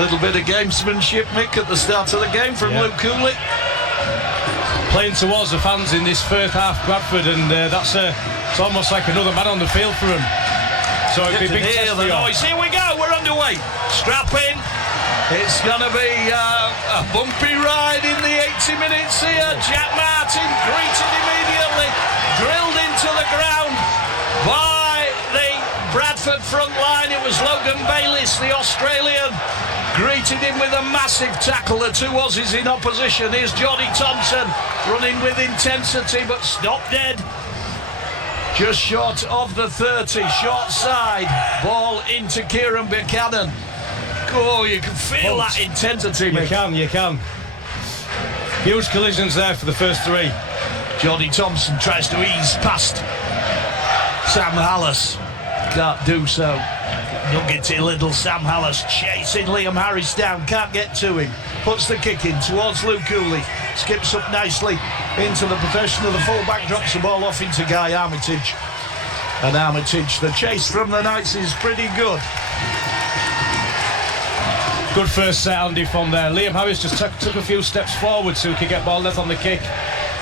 Little bit of gamesmanship, Mick, at the start of the game from Luke Cooley. Playing towards the fans in this first half, Bradford, and it's almost like another man on the field for him. So it'd be a big test for you. Here we go, we're underway. Strap in. It's going to be a bumpy ride in the 80 minutes here. Jack Martin greeted immediately, drilled into the ground by the Bradford front line. It was Logan Bayliss, the Australian, greeted him with a massive tackle. The two Aussies in opposition. Here's Jordy Thompson running with intensity but stopped dead. Just short of the 30, short side. Ball into Kieran Buchanan. Oh, you can feel that intensity, Mick. You can. Huge collisions there for the first three. Jordy Thompson tries to ease past Sam Hallas. Can't do so. Nuggety little Sam Hallas chasing Liam Harris down. Can't get to him. Puts the kick in towards Luke Cooley. Skips up nicely into the possession of the full-back. Drops the ball off into Guy Armitage. And Armitage, the chase from the Knights is pretty good. Good first set, Andy, from there. Liam Harris just took a few steps forward so he could get ball left on the kick.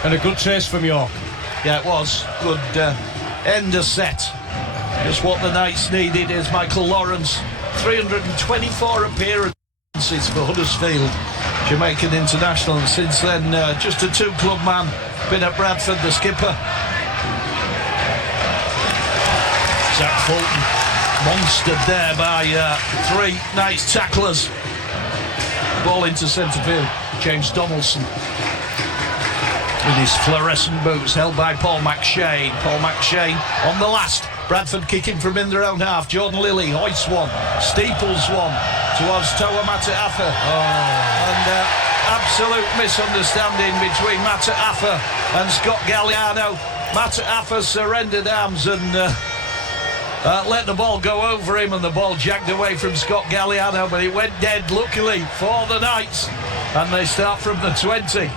And a good chase from York. Yeah, it was. Good end of set. Just what the Knights needed is Michael Lawrence. 324 appearances for Huddersfield, Jamaican international. And since then, just a two-club man. Been at Bradford, the skipper. Zach Fulton monstered there by three Knights tacklers. Ball into centre field. James Donaldson with his fluorescent boots, held by Paul McShane. Paul McShane on the last. Bradford kicking from in their own half. Jordan Lilly hoists one, steeples one towards Toa Mata'afa. And absolute misunderstanding between Mata'afa and Scott Galliano. Mata'afa surrendered arms and let the ball go over him, and the ball jagged away from Scott Galliano, but it went dead, luckily, for the Knights. And they start from the 20.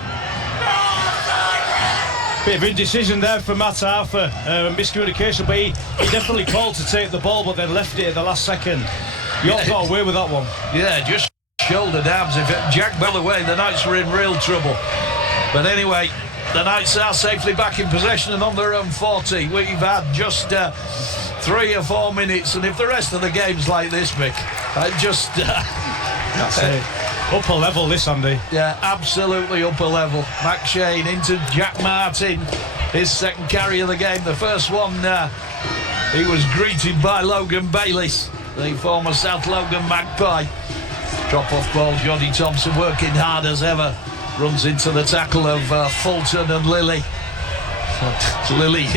Bit of indecision there for Mata'afa. Miscommunication, but he definitely called to take the ball, but then left it at the last second. York got away with that one. Yeah, just shouldered arms. If it jagged well away, the Knights were in real trouble. But anyway, the Knights are safely back in possession and on their own 40. We've had just 3 or 4 minutes, and if the rest of the game's like this, Mick, that's it. Upper level, this, Andy. Yeah, absolutely upper level. McShane into Jack Martin, his second carry of the game. The first one, he was greeted by Logan Bayliss, the former South Logan Magpie. Drop-off ball, Jordy Thompson working hard as ever. Runs into the tackle of Fulton and Lilly. Lilly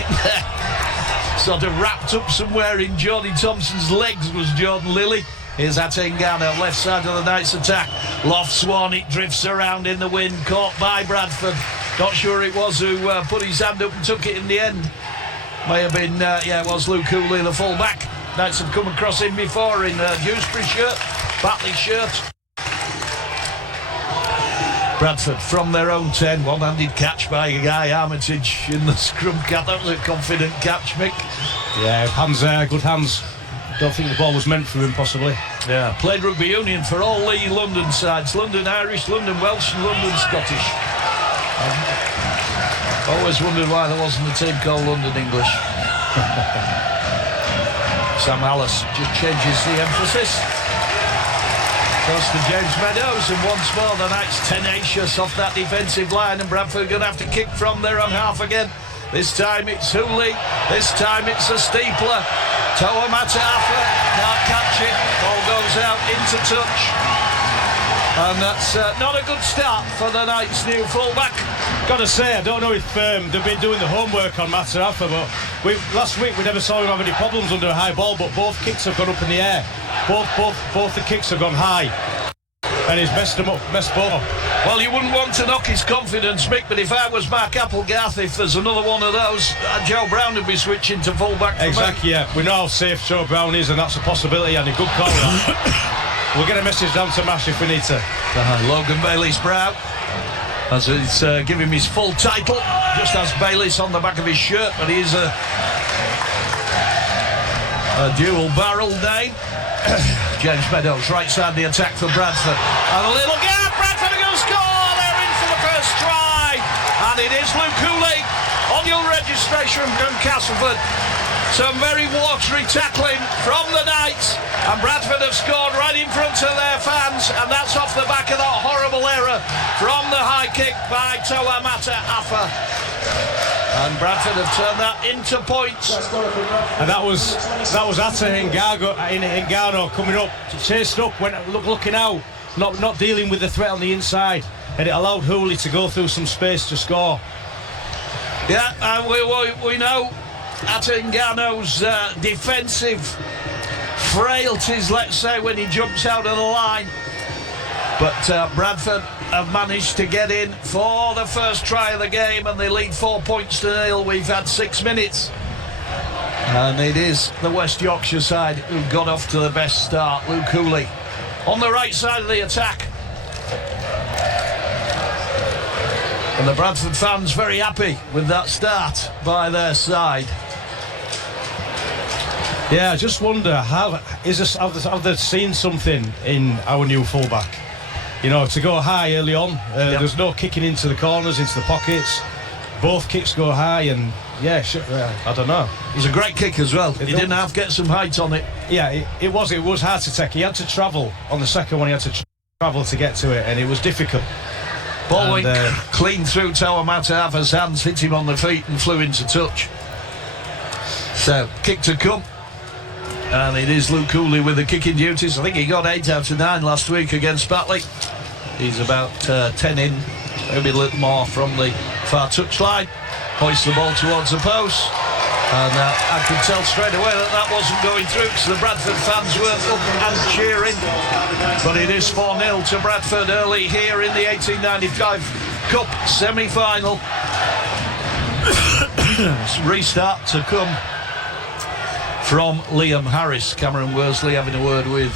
sort of wrapped up somewhere in Jordy Thompson's legs was Jordan Lilly. Here's Atengano, left side of the Knights attack. Lofts one, it drifts around in the wind, caught by Bradford. Not sure it was who put his hand up and took it in the end. May have been, it was Luke Cooley, the full-back. Knights have come across him before in a Dewsbury shirt, Batley shirt. Bradford from their own 10, one-handed catch by Guy Armitage in the scrum cap. That was a confident catch, Mick. Yeah, hands there, good hands. Don't think the ball was meant for him, possibly. Yeah, played rugby union for all the London sides. London Irish, London Welsh and London Scottish. Always wondered why there wasn't a team called London English. Sam Hallas just changes the emphasis. Goes to James Meadows, and once more the Knights tenacious off that defensive line, and Bradford are going to have to kick from their own half again. This time it's Hooley, this time it's a steepler. Toa Mata'afa can't catch it, ball goes out into touch. And that's not a good start for the Knights' new fullback. Got to say, I don't know if they've been doing the homework on Mata'afa, but last week we never saw him have any problems under a high ball, but both kicks have gone up in the air. Both the kicks have gone high. And he's messed both up. Well, you wouldn't want to knock his confidence, Mick, but if I was Mark Applegarth, if there's another one of those, Joe Brown would be switching to fullback. Exactly, yeah. We know how safe Joe Brown is, and that's a possibility, and a good call. We'll get a message down to Mash if we need to. Logan Bayliss-Brown, as it's give him his full title, just has Bayliss on the back of his shirt, but he is a dual-barrelled name. James Meadows, right side the attack for Bradford. And a little gap, Bradford are going to score! They're in for the first try. And it is Luke Cooley on your registration from Castleford. Some very watery tackling from the Knights, and Bradford have scored right in front of their fans, and that's off the back of that horrible error from the high kick by Tawamata Afa. And Bradford have turned that into points. And that was Atta Hingano coming up, chased up, looking out, not dealing with the threat on the inside, and it allowed Hooley to go through some space to score. Yeah, and we know Atangano's defensive frailties, let's say, when he jumps out of the line. But Bradford have managed to get in for the first try of the game, and they lead 4-0. We've had 6 minutes. And it is the West Yorkshire side who got off to the best start. Luke Cooley on the right side of the attack. And the Bradford fans very happy with that start by their side. Yeah, I just wonder, have they seen something in our new fullback? You know, to go high early on, there's no kicking into the corners, into the pockets. Both kicks go high, and I don't know. He's a great kick as well. He didn't have to get some height on it. Yeah, it was hard to take. He had to travel on the second one. He had to travel to get to it, and it was difficult. Ball went clean through Tawamata Afa's hands, hit him on the feet and flew into touch. So, kick to come. And it is Luke Cooley with the kicking duties. I think he got 8 out of 9 last week against Batley. He's about 10 in, maybe a little more from the far touchline. Hoists the ball towards the post. And I could tell straight away that wasn't going through because the Bradford fans weren't up and cheering. But it is 4-0 to Bradford early here in the 1895 Cup semi-final. Restart to come from Liam Harris. Cameron Worsley having a word with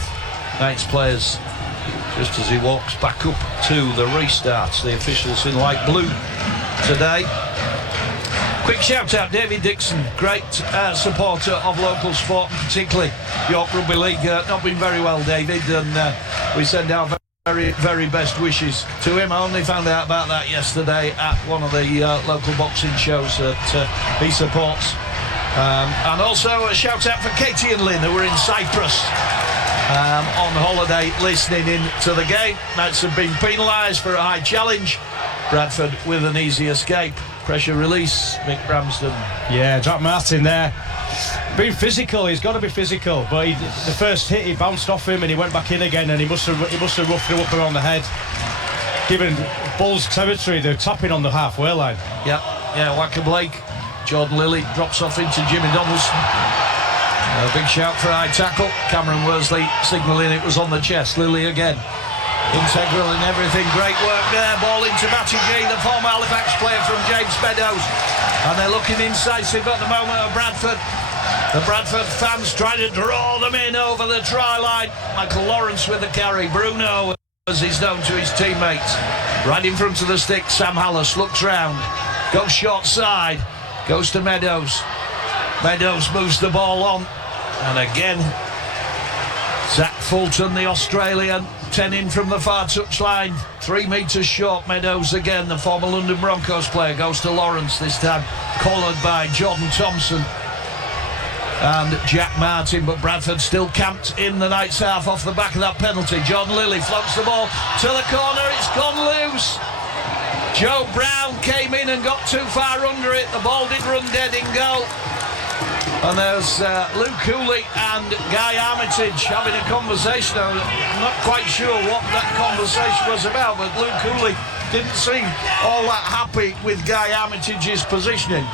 Knights players just as he walks back up to the restarts. The officials in light blue today. Quick shout out, David Dixon, great supporter of local sport, particularly York Rugby League. Not been very well, David, and we send our very, very best wishes to him. I only found out about that yesterday at one of the local boxing shows that he supports. And also a shout out for Katie and Lynn, who were in Cyprus on holiday listening in to the game. Knights have been penalised for a high challenge. Bradford with an easy escape. Pressure release, Mick Bramston. Yeah, Jack Martin there. Being physical, he's got to be physical. But the first hit, he bounced off him and he went back in again, and he must have roughed him up around the head. Given Bulls territory, they're tapping on the halfway line. Yeah, Wacker Blake. Jordan Lilly drops off into Jimmy Donaldson. A big shout for a high tackle. Cameron Worsley signalling it was on the chest. Lilly again. Integral in everything. Great work there. Ball into Matty G, the former Halifax player from James Meadows. And they're looking incisive at the moment of Bradford. The Bradford fans trying to draw them in over the try line. Michael Lawrence with the carry. Bruno, as he's known to his teammates. Right in front of the stick. Sam Hallis looks round. Goes short side. Goes to Meadows. Meadows moves the ball on. And again, Zach Fulton, the Australian, 10 in from the far touchline, 3 metres short. Meadows again, the former London Broncos player, goes to Lawrence, this time collared by Jordan Thompson and Jack Martin, but Bradford still camped in the Knights half off the back of that penalty. John Lilly floats the ball to the corner, it's gone loose. Joe Brown came in and got too far under it, the ball did run dead in goal. And there's Luke Cooley and Guy Armitage having a conversation. I'm not quite sure what that conversation was about, but Luke Cooley didn't seem all that happy with Guy Armitage's positioning.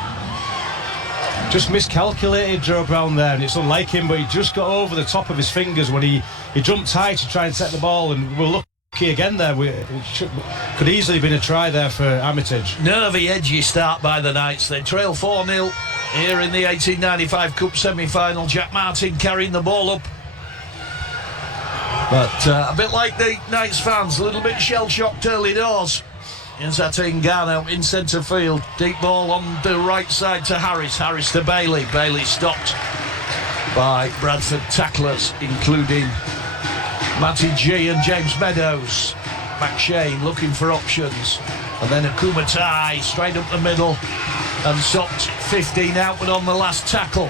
Just miscalculated Joe Brown there, and it's unlike him, but he just got over the top of his fingers when he jumped high to try and set the ball, and we're lucky again there. Could easily have been a try there for Armitage. Nervy, edgy start by the Knights. They trail 4-0 here in the 1895 Cup semi-final. Jack Martin carrying the ball up. But a bit like the Knights fans, a little bit shell-shocked early doors. Inzati Ngannou in centre field. Deep ball on the right side to Harris. Harris to Bailey. Bailey stopped by Bradford tacklers, including Matty G and James Meadows. McShane looking for options. And then Akumatai straight up the middle and stopped 15 outward on the last tackle.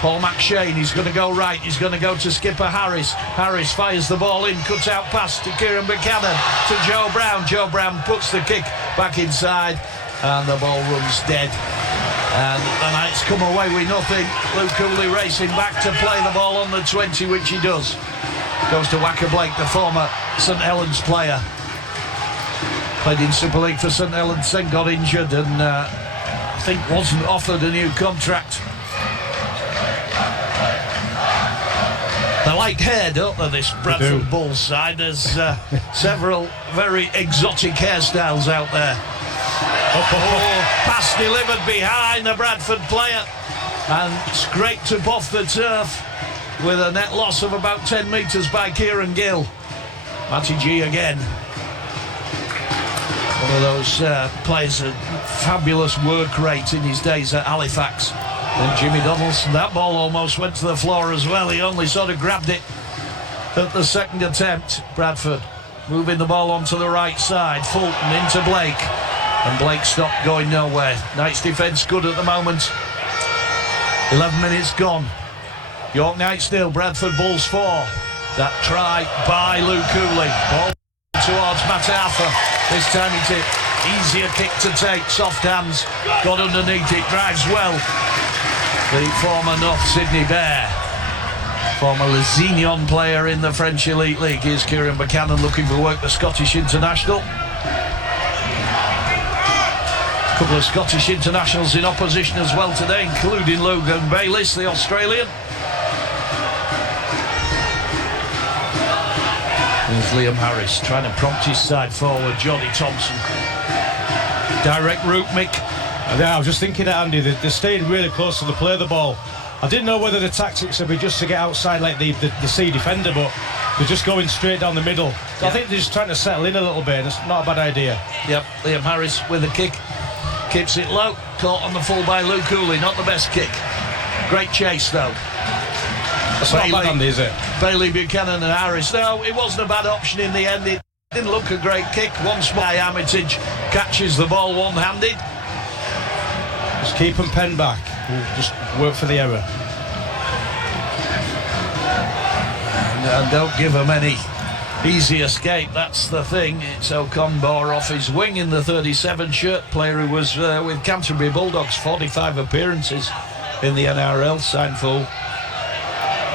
Paul McShane, he's going to go right, he's going to go to skipper Harris. Harris fires the ball in, cuts out pass to Kieran Buchanan, to Joe Brown. Joe Brown puts the kick back inside and the ball runs dead. And the Knights come away with nothing. Luke Cooley racing back to play the ball on the 20, which he does. Goes to Wacker Blake, the former St Helens player. Played in Super League for St Helens, then got injured and I think wasn't offered a new contract. They like hair, don't they, this Bradford Bulls side? There's several very exotic hairstyles out there. Pass delivered behind the Bradford player and scraped up off the turf with a net loss of about 10 metres by Kieran Gill. Matty G again. One of those players, a fabulous work rate in his days at Halifax. And Jimmy Donaldson, that ball almost went to the floor as well. He only sort of grabbed it at the second attempt. Bradford moving the ball onto the right side. Fulton into Blake. And Blake stopped going nowhere. Knights defence good at the moment. 11 minutes gone. York Knights nil, Bradford Bulls 4. That try by Luke Cooley. Ball towards Matafa. This time it's an easier kick to take. Soft hands. Got underneath it. Drives well. The former North Sydney Bear, former Lesignan player in the French Elite League. Here's Kieran Buchanan looking for work, the Scottish international. A couple of Scottish internationals in opposition as well today, including Logan Bayliss, the Australian. There's Liam Harris trying to prompt his side forward. Johnny Thompson. Direct route, Mick. Yeah, I was just thinking that, Andy, they're staying really close to the play of the ball. I didn't know whether the tactics would be just to get outside like the C defender, but they're just going straight down the middle. So I think they're just trying to settle in a little bit, and it's not a bad idea. Yep, Liam Harris with a kick. Keeps it low. Caught on the full by Luke Cooley. Not the best kick. Great chase, though. That's not bad, Andy, is it? Bailey, Buchanan and Harris. No, it wasn't a bad option in the end. It didn't look a great kick. Once by Armitage catches the ball one-handed. Just keep them pen back. We'll just work for the error. And don't give them any easy escape. That's the thing. It's Okonbor off his wing in the 37 shirt. Player who was with Canterbury Bulldogs, 45 appearances in the NRL, signed for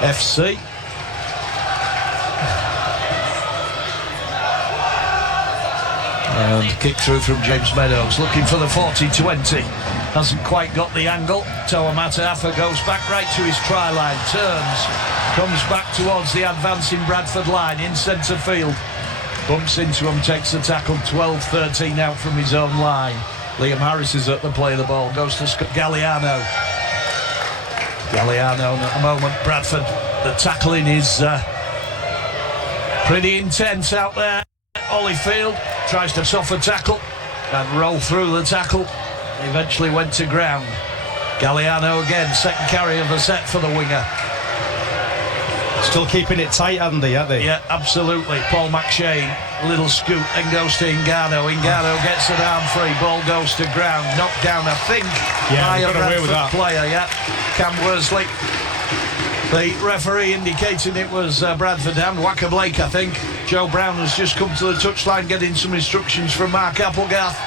FC. And kick through from James Meadows, looking for the 40-20. Hasn't quite got the angle. Toa Matafa goes back right to his try line, turns, comes back towards the advancing Bradford line in centre field. Bumps into him, takes the tackle, 12-13 out from his own line. Liam Harris is at the play of the ball, goes to Galliano. Galliano at the moment, Bradford, the tackling is pretty intense out there. Holyfield tries to soften tackle and roll through the tackle. Eventually went to ground. Galliano again, second carry of the set for the winger. Still keeping it tight, Andy, aren't they? Yeah, absolutely. Paul McShane, little scoop, then goes to Ingano. Ingano gets an arm free, ball goes to ground, knocked down, I think, by a Bradford player. Yeah, Cam Worsley. The referee indicating it was Bradford hand. Wacker Blake, I think. Joe Brown has just come to the touchline getting some instructions from Mark Applegarth.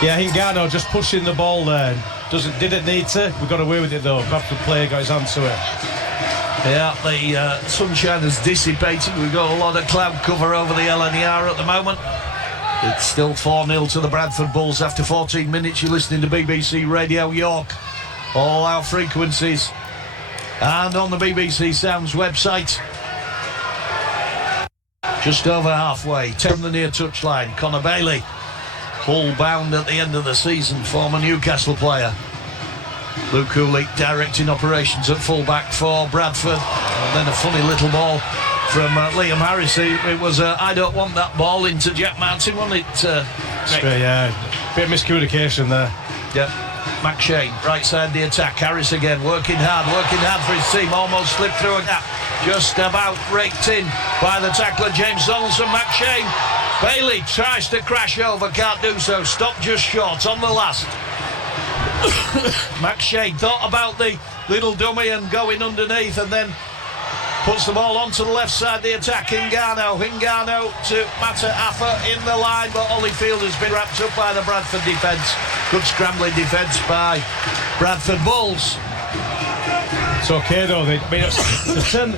Yeah, Ingano just pushing the ball there. Didn't need to. We got away with it though. Bradford player got his hand to it. Yeah, the sunshine has dissipated. We've got a lot of cloud cover over the LNER at the moment. It's still 4-0 to the Bradford Bulls after 14 minutes. You're listening to BBC Radio York. All our frequencies. And on the BBC Sounds website. Just over halfway. 10 from the near touchline. Connor Bailey. Hull bound at the end of the season, former Newcastle player. Luke Cooley directing operations at full-back for Bradford. And then a funny little ball from Liam Harris. It was I don't want that ball into Jack Martin, wasn't it? Yeah, bit of miscommunication there. Yep. McShane, right side the attack. Harris again, working hard for his team. Almost slipped through a gap. just about raked in by the tackler James Donaldson. McShane. Bailey tries to crash over, can't do so. Stopped just short on the last. McShane thought about the little dummy and going underneath, and then puts the ball onto the left side of the attack. Hingano to Mata Afa in the line, but Holyfield has been wrapped up by the Bradford defence. Good scrambling defence by Bradford Bulls. It's okay though. They turned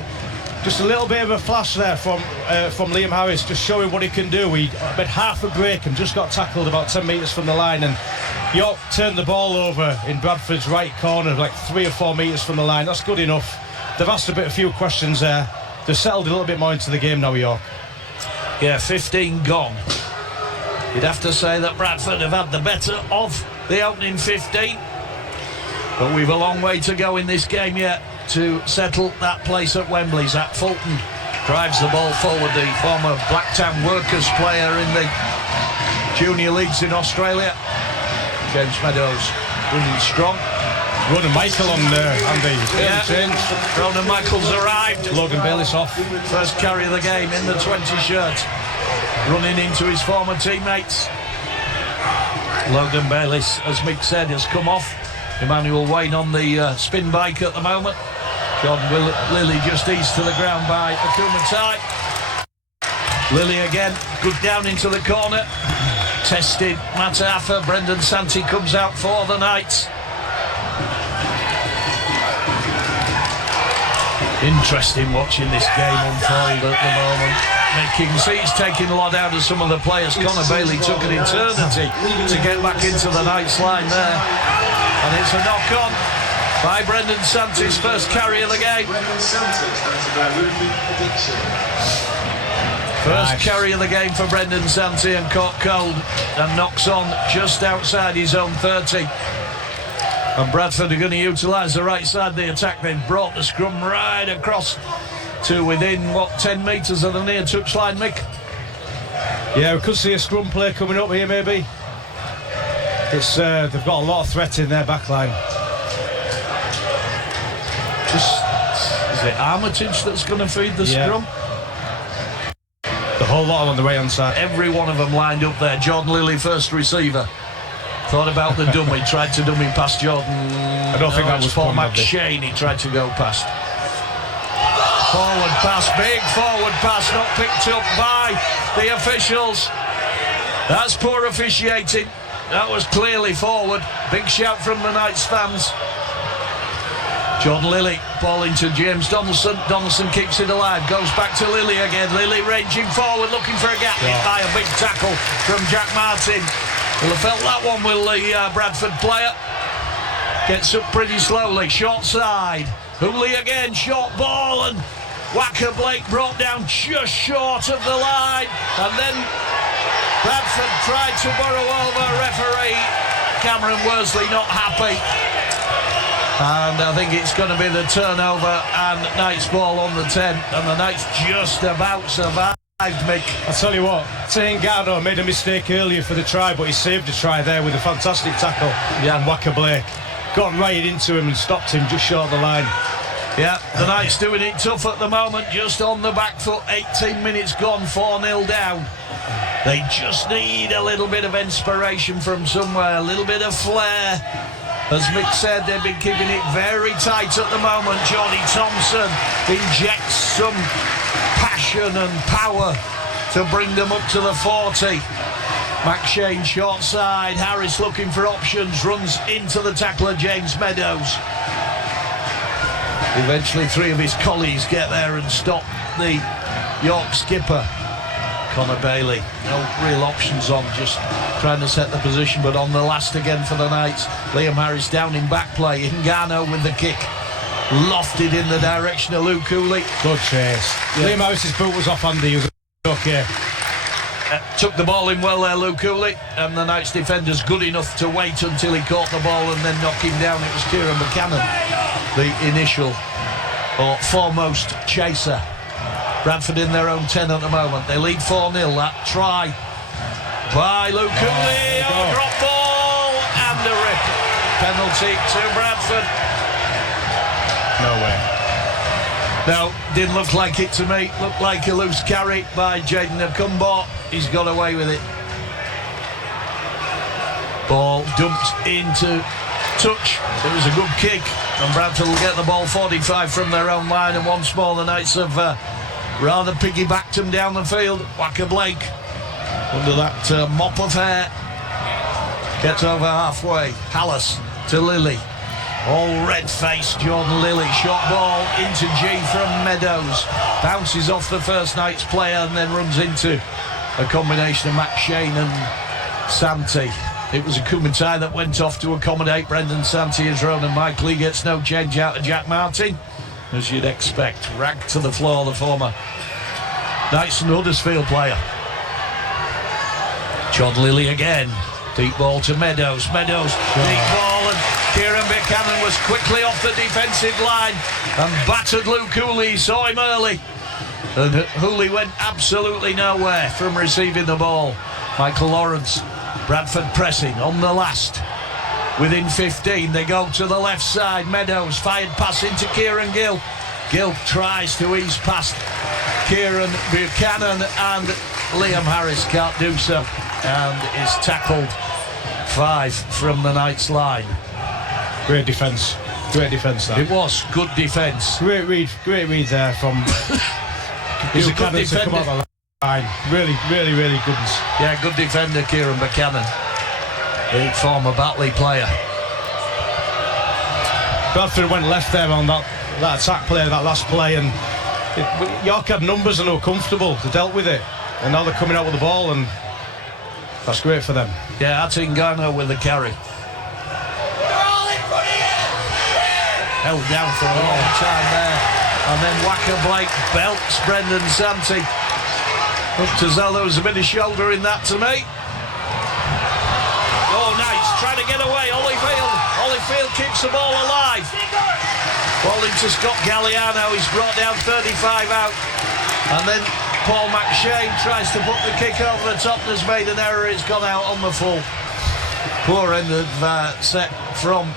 just a little bit of a flash there from Liam Harris, just showing what he can do. He made half a break and just got tackled about 10 metres from the line, and York turned the ball over in Bradford's right corner, like 3 or 4 metres from the line. That's good enough. They've asked a few questions there. They've settled a little bit more into the game now, York. Yeah, 15 gone. You'd have to say that Bradford have had the better of the opening 15. But we've a long way to go in this game yet to settle that place at Wembley. Zach Fulton drives the ball forward, the former Blacktown Workers player in the junior leagues in Australia. James Meadows running strong. Ronan Michael on Andy. Yeah, Ronan Michael's arrived. Logan Bayliss off. First carry of the game in the 20 shirt. Running into his former teammates. Logan Bayliss, as Mick said, has come off. Emmanuel Wayne on the spin bike at the moment. John Lilly just eased to the ground by Akuma Tai. Lilly again, good down into the corner. Tested Mata Afa. Brendan Santee comes out for the Knights. Interesting watching this game unfold at the moment. You can see he's taking a lot out of some of the players. Connor Bailey took an eternity to get back into the Knights line there. And it's a knock-on by Brendan Santee's first carry of the game. First carry of the game for Brendan Santee, and caught cold and knocks on just outside his own 30. And Bradford are going to utilise the right side of the attack. They've brought the scrum right across to within, 10 metres of the near touchline, Mick? Yeah, we could see a scrum play coming up here, maybe. It's they've got a lot of threat in their back line. Is it Armitage that's going to feed the scrum? The whole lot on the right-hand side. Every one of them lined up there. Jordan Lilly, first receiver. Thought about the dummy, tried to dummy past Jordan. I don't think that was Paul McShane. He tried to go past. Forward pass, big forward pass, not picked up by the officials. That's poor officiating. That was clearly forward. Big shout from the Knights fans. Jordan Lilly, ball into James Donaldson. Donaldson keeps it alive, goes back to Lilly again. Lilly ranging forward, looking for a gap. Hit by a big tackle from Jack Martin. Will have felt that one, will the Bradford player. Gets up pretty slowly, short side. Hooley again, short ball, and Wacker Blake brought down just short of the line. And then Bradford tried to burrow over. Referee Cameron Worsley not happy. And I think it's going to be the turnover and Knights ball on the 10. And the Knights just about survived, Mick. I tell you what, Tengano made a mistake earlier for the try, but he saved the try there with a fantastic tackle. Yeah, and Wacker Blake got right into him and stopped him just short of the line. Yeah, the Knights doing it tough at the moment, just on the back foot. 18 minutes gone, 4-0 down. They just need a little bit of inspiration from somewhere, a little bit of flair. As Mick said, they've been keeping it very tight at the moment. Johnny Thompson injects some passion and power to bring them up to the 40. McShane short side. Harris looking for options, runs into the tackler James Meadows. Eventually 3 of his colleagues get there and stop the York skipper, Connor Bailey. No real options on, just trying to set the position, but on the last again for the Knights. Liam Harris down in back play. Ingano with the kick. Lofted in the direction of Luke Cooley. Good chase. Yeah. Liam Harris's boot was off Andy. He was okay. Took the ball in well there, Luke Cooley, and the Knights defenders good enough to wait until he caught the ball and then knock him down. It was Kieran Buchanan, the initial or foremost chaser. Bradford in their own 10 at the moment. They lead 4-0. That try by Luke Cooley. Drop ball and a rip. Penalty to Bradford. No way. No, didn't look like it to me. Looked like a loose carry by Jaden Akumbo. He's got away with it. Ball dumped into touch. It was a good kick, and Bradford will get the ball 45 from their own line, and once more the Knights have rather piggybacked them down the field. Wacker Blake under that mop of hair gets over halfway. Hallis to Lilly. All red-faced Jordan Lilly. Short ball into G from Meadows. Bounces off the first Knights player and then runs into a combination of Matt Shane and Santi. It was a Kumatai that went off to accommodate Brendan Santi as Ronan Michael. Gets no change out of Jack Martin, as you'd expect. Ragged to the floor, the former Knights and Huddersfield player. Chod Lilly again. Deep ball to Meadows. Meadows, deep ball, and Kieran Buchanan was quickly off the defensive line and battered Luke Hooley. Saw him early, and Hooley went absolutely nowhere from receiving the ball. Michael Lawrence, Bradford pressing on the last. Within 15, they go to the left side. Meadows fired pass into Kieran Gill. Gill tries to ease past Kieran Buchanan, and Liam Harris can't do so, and is tackled 5 from the Knights line. Great defence that. It was good defence. Great read there from He's a good to come defender. out the line. Really good. Yeah, good defender, Kieran Buchanan, the former Batley player. Bradford went left there on that attack play, that last play, and York had numbers and they were comfortable. They dealt with it, and now they're coming out with the ball, and that's great for them. Yeah, Atingano with the carry. Held down for a long time there, and then Wacker Blake belts Brendan Santi. Looked as though there was a bit of shoulder in that to me. Oh, Knights trying to get away. Holyfield keeps the ball alive. Ball into Scott Galliano. He's brought down 35 out, and then Paul McShane tries to put the kick over the top and has made an error. It's gone out on the full. Poor end of set from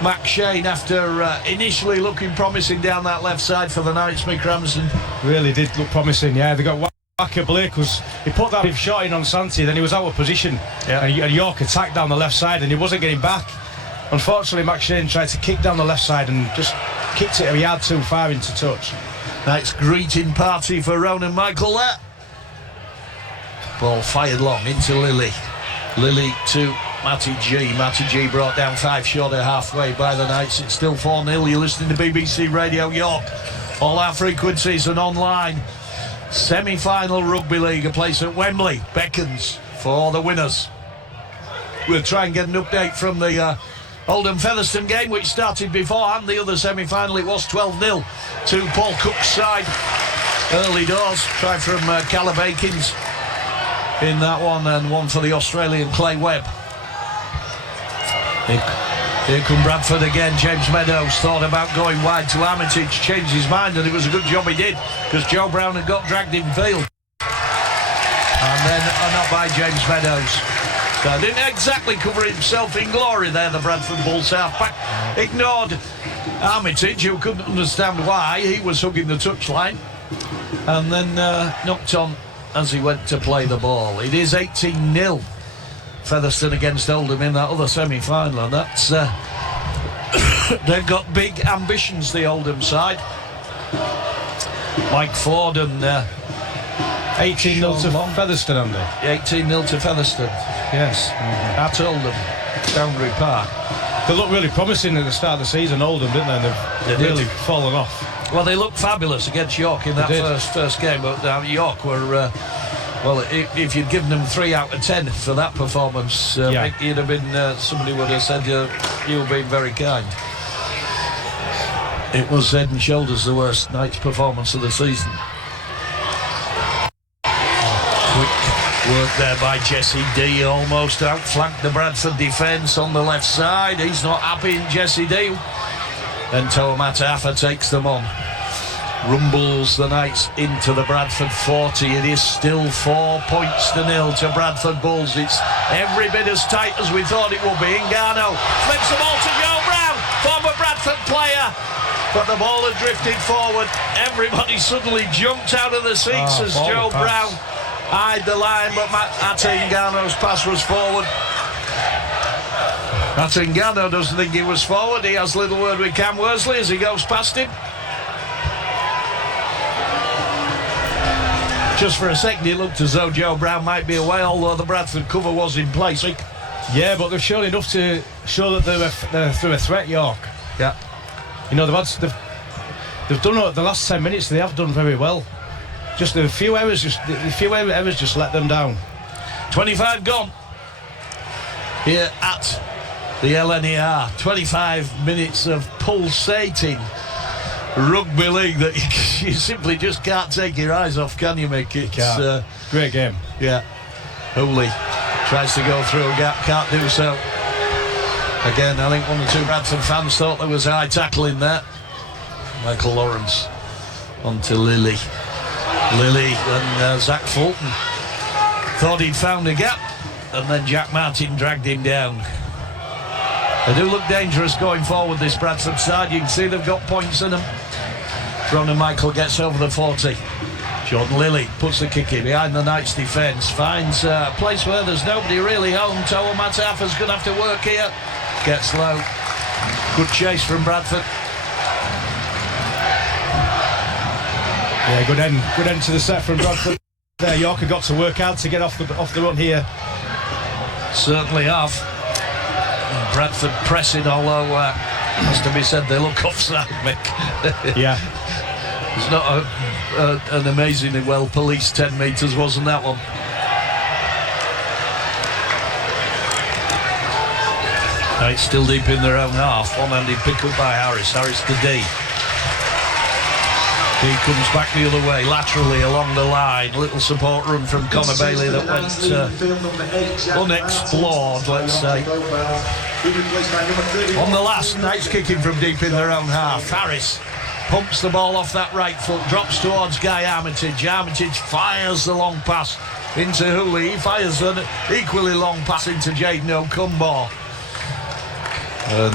McShane after initially looking promising down that left side for the Knights. Mick Ramsden Really did look promising. Yeah, they got Wacker Blake. He put that shot in on Santi, then he was out of position, yeah. and York attacked down the left side and he wasn't getting back. Unfortunately, McShane tried to kick down the left side and just kicked it a yard too far into touch. Nice greeting party for Ronan Michael there. Ball fired long into Lilly. Lilly to Matty G. Matty G brought down 5 short of halfway by the Knights. It's still 4-0. You're listening to BBC Radio York. All our frequencies and online. Semi-final Rugby League, a place at Wembley beckons for the winners. We'll try and get an update from the Oldham Featherstone game, which started beforehand. The other semi-final, it was 12-0 to Paul Cook's side. Early doors, try from Caleb Akins in that one, and one for the Australian Clay Webb. Here come Bradford again. James Meadows thought about going wide to Armitage, changed his mind, and it was a good job he did, because Joe Brown had got dragged in field. And then not by James Meadows. So didn't exactly cover himself in glory there, the Bradford Bulls half-back. Ignored Armitage, who couldn't understand why. He was hugging the touchline. And then knocked on as he went to play the ball. It is 18-0. Featherstone against Oldham in that other semi-final, and that's they've got big ambitions, the Oldham side. Mike Ford and 18-0 to Featherstone, Andy. 18-0 to Featherstone, yes, at Oldham, Boundary Park. They looked really promising at the start of the season, Oldham, didn't they? They've really fallen off. Well, they looked fabulous against York in that first game, but York were well, if you'd given them 3 out of 10 for that performance, you'd have been somebody would have said you were being very kind. It was head and shoulders the worst Knights performance of the season. Quick work there by Jesse D, almost outflanked the Bradford defence on the left side. He's not happy, Jesse D. Then Toa Matafa takes them on. Rumbles the Knights into the Bradford 40. It is still 4 points to 0 to Bradford Bulls. It's every bit as tight as we thought it would be. Ngannou flips the ball to Joe Brown, former Bradford player. but the ball had drifted forward. Everybody suddenly jumped out of the seats as Joe Brown eyed the line, but Atengano's pass was forward. Atengano doesn't think he was forward. He has a little word with Cam Worsley as he goes past him. Just for a second it looked as though Joe Brown might be away, although the Bradford cover was in place. Yeah, but they've shown enough to show that they're through a threat, York. Yeah. You know, they've done the last 10 minutes. They have done very well. Just a few errors just let them down. 25 gone here at the LNER. 25 minutes of pulsating rugby league that you simply just can't take your eyes off, can you, Mick? It's great game. Yeah. Hooley tries to go through a gap, can't do so. Again, I think one or two Bradford fans thought there was a high tackle in there. Michael Lawrence onto Lilly. Lilly and Zach Fulton thought he'd found a gap, and then Jack Martin dragged him down. They do look dangerous going forward, this Bradford side. You can see they've got points in them. Ronan Michael gets over the 40. Jordan Lilly puts the kick in behind the Knights' defence. Finds a place where there's nobody really home. Toa Matafa's going to have to work here. Gets low. Good chase from Bradford. Yeah, good end to the set from Bradford. There, York have got to work hard to get off the run here. Certainly have. Bradford pressing, although has to be said they look offside, Mick. Yeah. It's not an amazingly well policed 10 metres, wasn't that one? It's still deep in their own half. One-handed pick up by Harris. Harris to D. He comes back the other way, laterally along the line. Little support run from Connor Bailey that went unexplored, let's say. On the last, Knights kicking from deep in their own half. Harris pumps the ball off that right foot, drops towards Guy Armitage. Armitage fires the long pass into Hooley. He fires an equally long pass into Jaden O'Cumbaugh. And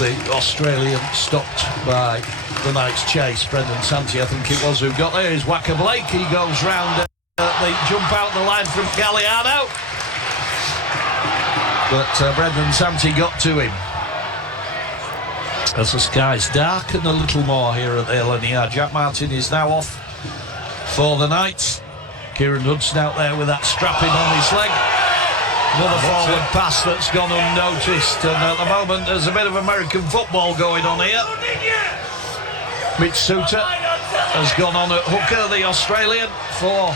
the Australian stopped by the Knights chase. Brendan Santi, I think it was, who got there. Is Wacker Blake. He goes round. They jump out the line from Galliano. But Brendan Santi got to him. As the skies darken a little more here at the LNER. Jack Martin is now off for the Knights. Kieran Hudson out there with that strapping on his leg. Another forward pass that's gone unnoticed, and at the moment there's a bit of American football going on here. Mitch Suter has gone on at hooker, the Australian for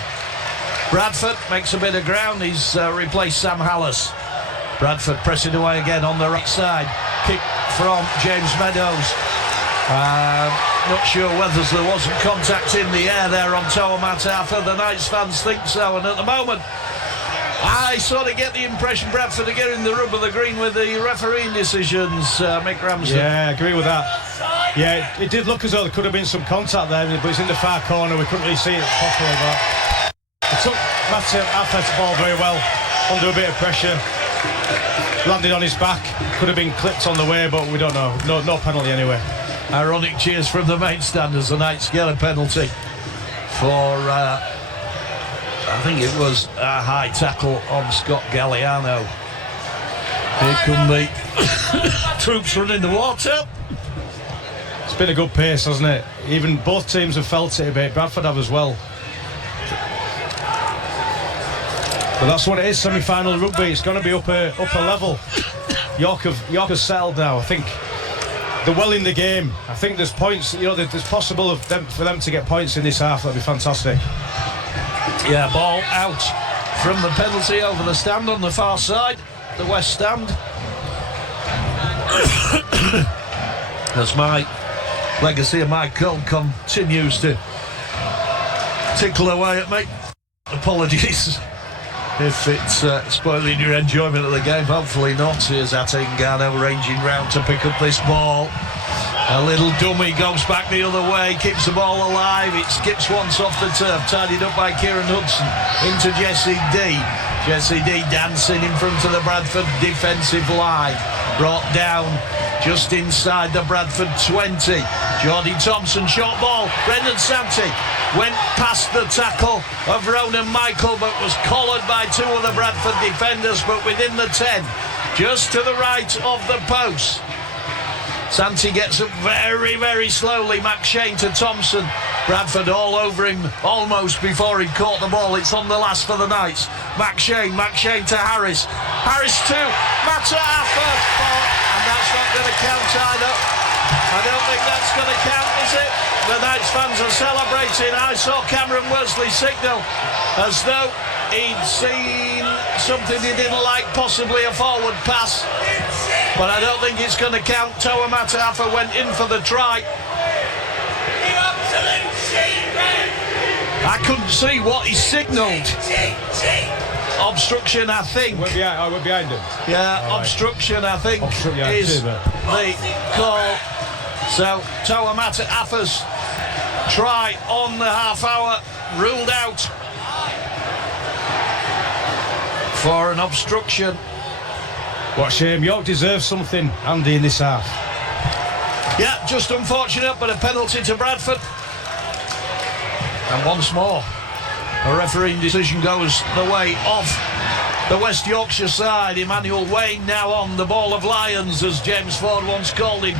Bradford, makes a bit of ground. He's replaced Sam Hallis. Bradford pressing away again on the right side. Kick from James Meadows. Not sure whether there wasn't contact in the air there on Toa Matafa. The Knights fans think so, and at the moment I sort of get the impression Bradford are getting the rub of the green with the refereeing decisions, Mick Ramsden. Yeah, I agree with that. Yeah, it did look as though there could have been some contact there, but it's in the far corner. We couldn't really see it properly, but it took Matafa's ball very well, under a bit of pressure. Landed on his back, could have been clipped on the way, but we don't know. No penalty anyway. Ironic cheers from the main stand as the Knights get a penalty for I think it was a high tackle on Scott Galliano. Here come the troops running the water. It's been a good pace, hasn't it? Even both teams have felt it a bit. Bradford have as well. But that's what it is, semi-final rugby. It's going to be upper level. York have settled now. I think they're well in the game. I think there's points, there's possible for them to get points in this half. That'd be fantastic. Yeah, ball out from the penalty over the stand on the far side, the west stand. As my legacy of Mike Cole continues to tickle away at me. Apologies if it's spoiling your enjoyment of the game. Hopefully not. Here's Atengano ranging round to pick up this ball. A little dummy goes back the other way, keeps the ball alive. It skips once off the turf, tidied up by Kieran Hudson into Jesse D. Jesse D dancing in front of the Bradford defensive line. Brought down just inside the Bradford 20. Jordy Thompson, short ball. Brendan Santi went past the tackle of Ronan Michael, but was collared by two of the Bradford defenders, but within the 10, just to the right of the post. Santi gets up very, very slowly. McShane to Thompson. Bradford all over him almost before he caught the ball. It's on the last for the Knights. McShane to Harris. Harris to Mataafa. And that's not going to count either. I don't think that's going to count, is it? The Knights fans are celebrating. I saw Cameron Worsley signal as though he'd seen something he didn't like, possibly a forward pass. But I don't think it's going to count. Toa Mataafa went in for the try. I couldn't see what he signalled. Obstruction, I think. We're behind him. Yeah, right. Obstruction, I think, is the call. So Toa Mataafa's try on the half hour ruled out for an obstruction. What a shame. York deserves something, Andy, in this half. Yeah, just unfortunate, but a penalty to Bradford. And once more, a refereeing decision goes the way of the West Yorkshire side. Emmanuel Wayne now on the ball of lions, as James Ford once called him.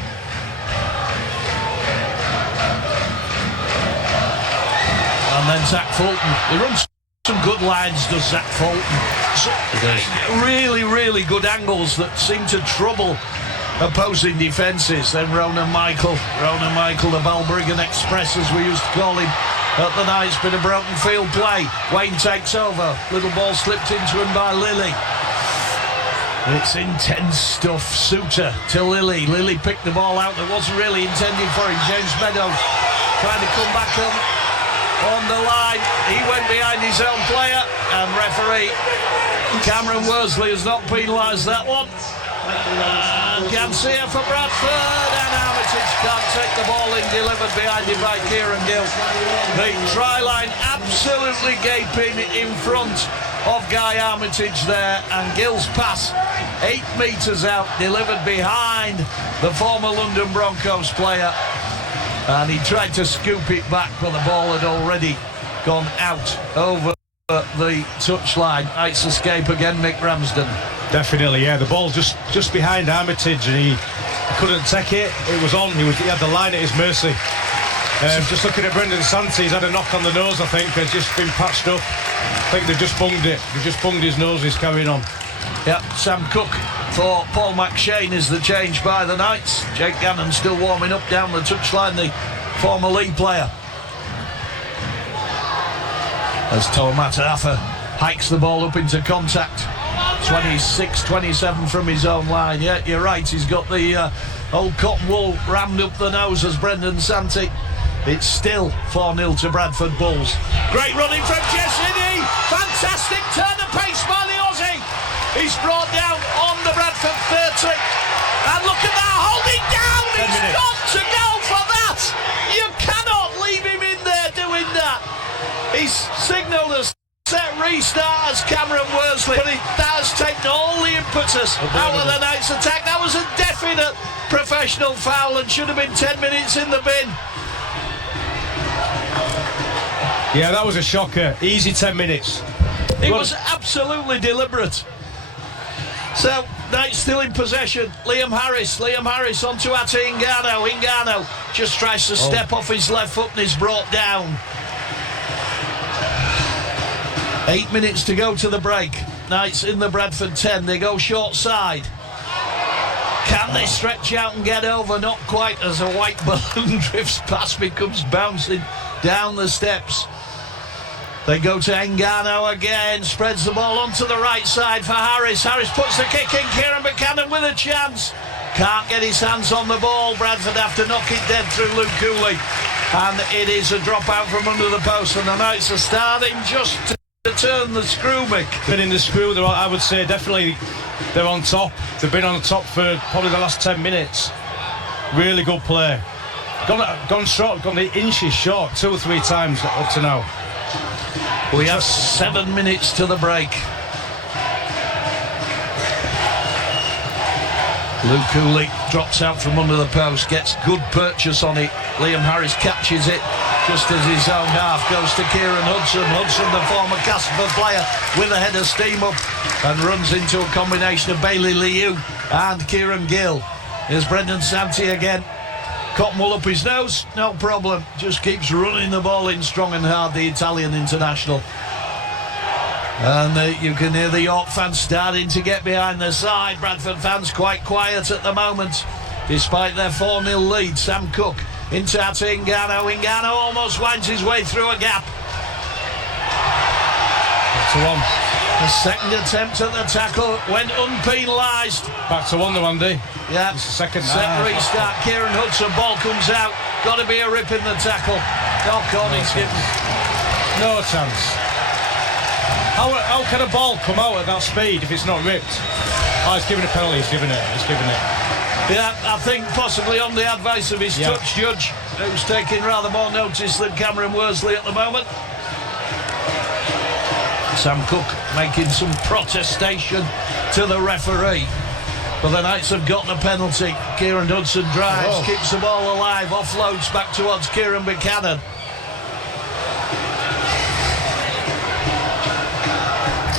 And then Zach Fulton. He runs some good lines, does Zach Fulton. Really, really good angles that seem to trouble opposing defences. Then Ronan Michael, the Balbriggan Express, as we used to call him at the Knights. Bit of broken field play. Wayne takes over. Little ball slipped into him by Lilly. It's intense stuff. Suter to Lilly. Lilly picked the ball out that wasn't really intended for him. James Meadows trying to come back on the line. He went behind his own player, and referee Cameron Worsley has not penalised that one. Garcia for Bradford, and Armitage can't take the ball in, delivered behind him by Kieran Gill. The try line absolutely gaping in front of Guy Armitage there, and Gill's pass 8 metres out, delivered behind the former London Broncos player, and he tried to scoop it back, but the ball had already gone out over the touchline. Knights escape again, Mick Ramsden. Definitely, yeah. The ball just behind Armitage, and he couldn't take it. It was on. He had the line at his mercy. Just looking at Brendan Santi, he's had a knock on the nose, I think. It's just been patched up. I think they've just bunged it. They've just bunged his nose. He's carrying on. Yep, Sam Cook for Paul McShane is the change by the Knights. Jake Gannon still warming up down the touchline, the former League player. As Toa Mataafa hikes the ball up into contact. 26-27 from his own line. Yeah, you're right, he's got the old cotton wool rammed up the nose as Brendan Santi. It's still 4-0 to Bradford Bulls. Great running from Jessini. Fantastic turn of pace by the Aussie. He's brought down on the Bradford 30. And look at that, holding down. He's got to go for that. You cannot leave him in there doing that. He's signalled us. Set restart as Cameron Worsley, but that has taken all the impetus out of the Knights' attack. That was a definite professional foul and should have been 10 minutes in the bin. Yeah, that was a shocker. Easy 10 minutes. It was absolutely deliberate. So, Knights still in possession. Liam Harris onto Ata Ingano. Ingano just tries to step off his left foot and is brought down. 8 minutes to go to the break. Knights in the Bradford 10. They go short side. Can they stretch out and get over? Not quite, as a white balloon drifts past, becomes bouncing down the steps. They go to Engano again, spreads the ball onto the right side for Harris. Harris puts the kick in. Kieran Buchanan with a chance. Can't get his hands on the ball. Bradford have to knock it dead through Luke Cooley. And it is a drop out from under the post, and the Knights are starting just to turn the screw, Mick. Been in the screw, I would say definitely they're on top. They've been on top for probably the last 10 minutes. Really good play. Gone short, gone the inches short 2 or 3 times up to now. We have 7 minutes to the break. Luke Cooley drops out from under the post, gets good purchase on it. Liam Harris catches it just as his own half goes to Kieran Hudson. Hudson, the former Casper player, with a head of steam up and runs into a combination of Bailey Liu and Kieran Gill. Here's Brendan Santi again. Cottonwool up his nose, no problem. Just keeps running the ball in strong and hard, the Italian international. And you can hear the York fans starting to get behind the side. Bradford fans quite quiet at the moment, despite their 4-0 lead. Sam Cook into Ingano. Ingano almost winds his way through a gap. Back to one. The second attempt at the tackle went unpenalised. Back to one, though, Andy. Yeah, it's the second. Set restart. Kieran Hudson, ball comes out. Got to be a rip in the tackle. Knock on, he's given. No chance. How can a ball come out at that speed if it's not ripped? Oh, he's given a penalty, he's given it. Yeah, I think possibly on the advice of his touch judge, who's taking rather more notice than Cameron Worsley at the moment. Sam Cook making some protestation to the referee. But the Knights have gotten a penalty. Kieran Hudson drives, keeps the ball alive, offloads back towards Kieran Buchanan.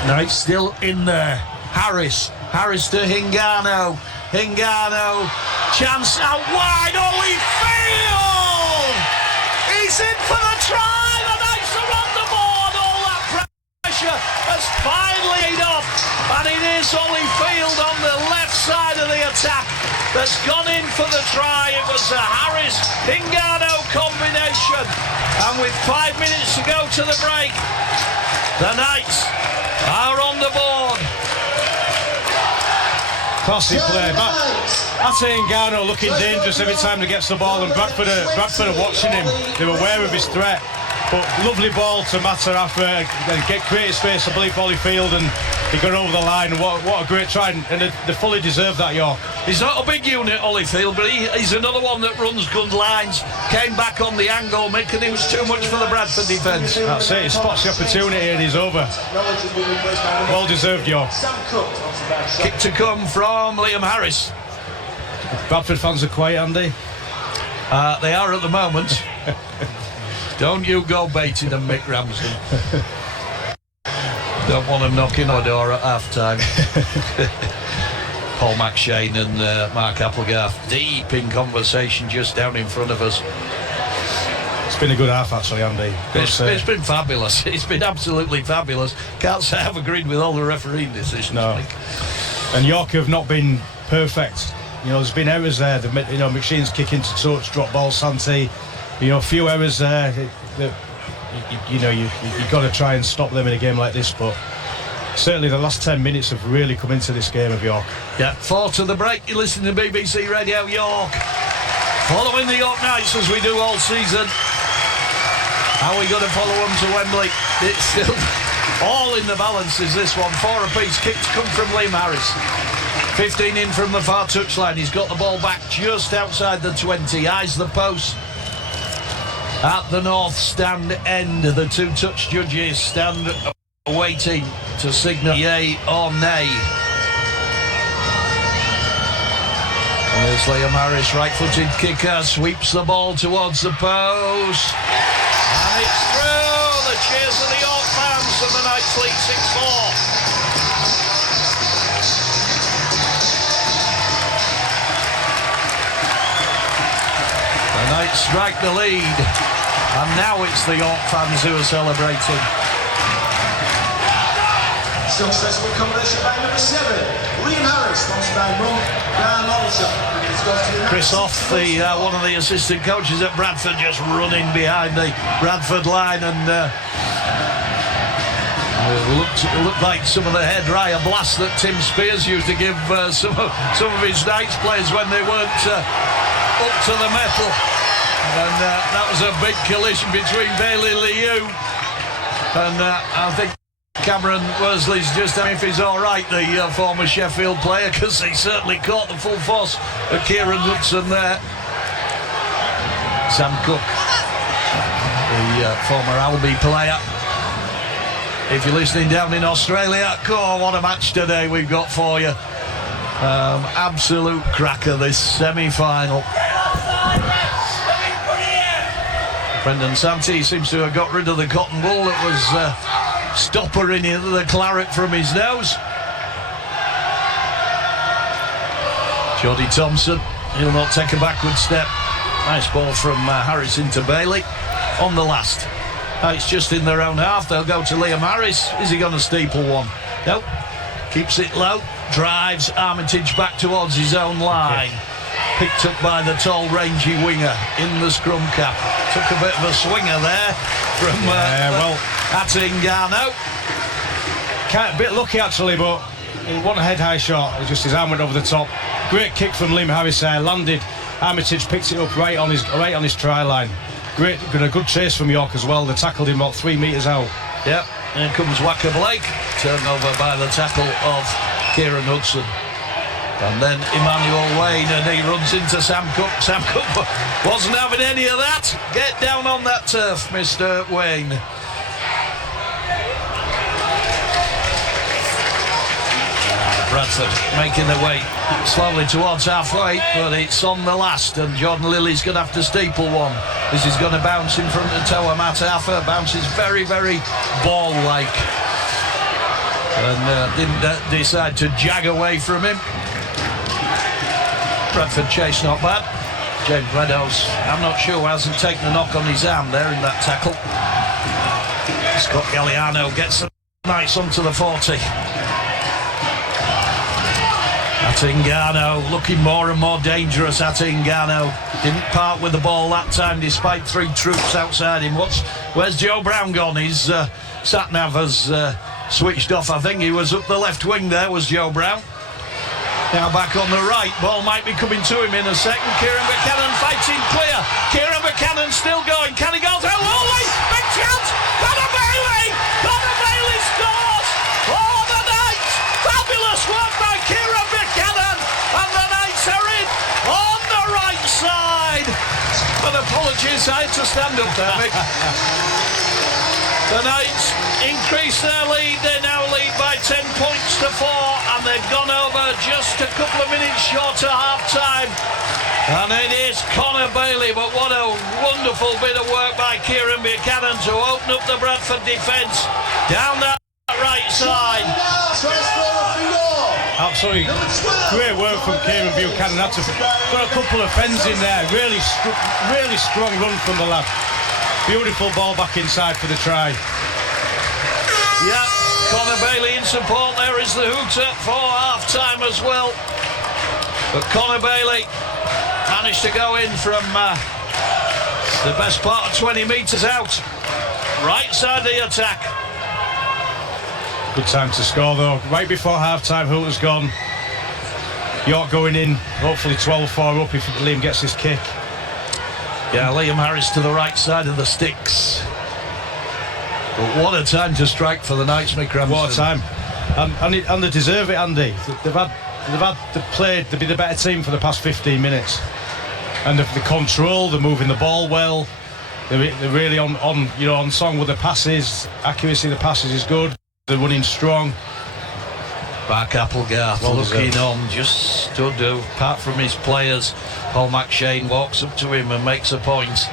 Knights still in there. Harris to Hingano. Hingano, chance out wide. Holyfield! He's in for the try. The Knights are on the board. All that pressure has finally paid off. And it is Holyfield on the left side of the attack that's gone in for the try. It was a Harris-Hingano combination. And with 5 minutes to go to the break, the Knights are on the board. Classy play. Ingano looking dangerous every time he gets the ball, and Bradford are watching him. They were aware of his threat. But lovely ball to Matarafa, create space, I believe, Holyfield, and he got over the line. What a great try, and they fully deserve that, York. He's not a big unit, Holyfield, but he's another one that runs good lines. Came back on the angle, making it was too much for the Bradford defence. That's it, he spots the opportunity and he's over. Well deserved, York. Kick to come from Liam Harris. Bradford fans are quiet, Andy. They are at the moment. Don't you go baiting them, Mick Ramsden. Don't want them knocking on the door at half-time. Paul McShane and Mark Applegarth deep in conversation just down in front of us. It's been a good half, actually, Andy. It's been fabulous. It's been absolutely fabulous. Can't say I've agreed with all the refereeing decisions. No. And York have not been perfect. You know, there's been errors there. McShane's kicking to touch, drop ball, Santi. A few errors there. You've got to try and stop them in a game like this, but certainly the last 10 minutes have really come into this game of York. Yeah, 4 to the break. You're listening to BBC Radio York. Following the York Knights as we do all season. How are we going to follow them to Wembley? It's still all in the balance is this one. 4 apiece. Kicks come from Liam Harris. 15 in from the far touchline. He's got the ball back just outside the 20. Eyes the post. At the north stand end, the 2 touch judges stand waiting to signal yay or nay. There's Liam Harris, right-footed kicker, sweeps the ball towards the post. And it's through. The cheers of the York fans, and the Knights lead 6-4. The Knights strike the lead. And now it's the York fans who are celebrating. Successful combination by number 7, Liam Harris, sponsored by Monk, Brown Model Shop. Chris Off, one of the assistant coaches at Bradford, just running behind the Bradford line, and looked like some of the head Raya blasts that Tim Spears used to give some of his Knights players when they weren't up to the metal. And that was a big collision between Bailey Liu and I think Cameron Worsley's just asking if he's all right, the former Sheffield player, because he certainly caught the full force of Kieran Hudson there. Sam Cook, the former Albi player. If you're listening down in Australia, what a match today we've got for you. Absolute cracker, this semi-final. Brendan Santee seems to have got rid of the cotton wool that was stoppering the claret from his nose. Jody Thompson, he'll not take a backward step. Nice ball from Harris into Bailey on the last. It's just in their own half. They'll go to Liam Harris. Is he going to steeple one? Nope. Keeps it low. Drives Armitage back towards his own line. Picked up by the tall, rangy winger in the scrum cap. Took a bit of a swinger there from Attingano. A bit lucky actually, but it wasn't a head-high shot. It just his arm went over the top. Great kick from Liam Harris there. Landed. Armitage picked it up right on his try line. Great, got a good chase from York as well. They tackled him about 3 metres out. Yep, here comes Wacker Blake, turned over by the tackle of Kieran Hudson. And then Emmanuel Wayne, and he runs into Sam Cook. Sam Cook wasn't having any of that. Get down on that turf, Mr. Wayne. Bradford making their way slowly towards halfway, but it's on the last, and Jordan Lilly's going to have to steeple one. This is going to bounce in front of Toa Matafa. Bounces very, very ball-like, and didn't decide to jag away from him. Bradford chase not bad. James Meadows, I'm not sure, hasn't taken a knock on his arm there in that tackle. Scott Galliano gets the Knights onto the 40. Attingano looking more and more dangerous. Attingano didn't part with the ball that time despite 3 troops outside him. Where's Joe Brown gone? His sat-nav has switched off. I think he was up the left wing there, was Joe Brown. Now back on the right. Ball might be coming to him in a second. Kieran Buchanan fighting clear. Kieran Buchanan still going. Can he go through? Holy big chance! Connor Bailey! Connor Bailey scores! Oh, the Knights! Fabulous work by Kieran Buchanan! And the Knights are in on the right side. But apologies, I had to stand up there, Mick. The Knights increase their lead. They now lead by 10 points to 4, and they've gone over just a couple of minutes short of half-time. And it is Connor Bailey, but what a wonderful bit of work by Kieran Buchanan to open up the Bradford defence down that right side. Absolutely great work from Kieran Buchanan. Got a couple of fens in there. Really strong run from the lad. Beautiful ball back inside for the try. Yeah, Connor Bailey in support. There is the hooter for half-time as well. But Connor Bailey managed to go in from the best part of 20 metres out. Right side of the attack. Good time to score though. Right before half-time, hooter's gone. York going in, hopefully 12-4 up if Liam gets his kick. Yeah, Liam Harris to the right side of the sticks. But what a time to strike for the Knights, Mick Ramsden. What a time. And they deserve it, Andy. They've played, they've been the better team for the past 15 minutes. And the control, they're moving the ball well. They're really on song with the passes. Accuracy of the passes is good. They're running strong. Back Applegarth looking on, just stood apart from his players. Paul McShane walks up to him and makes a point.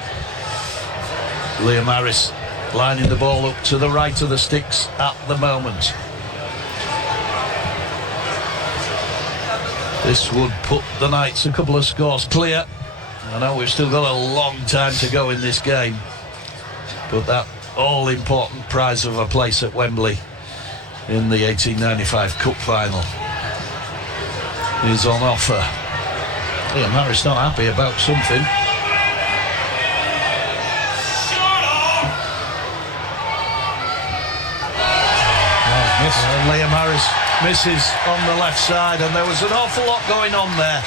Liam Harris lining the ball up to the right of the sticks at the moment. This would put the Knights a couple of scores clear. I know we've still got a long time to go in this game, but that all-important prize of a place at Wembley in the 1895 Cup Final is on offer. Liam Harris not happy about something. Liam Harris misses on the left side, and there was an awful lot going on there.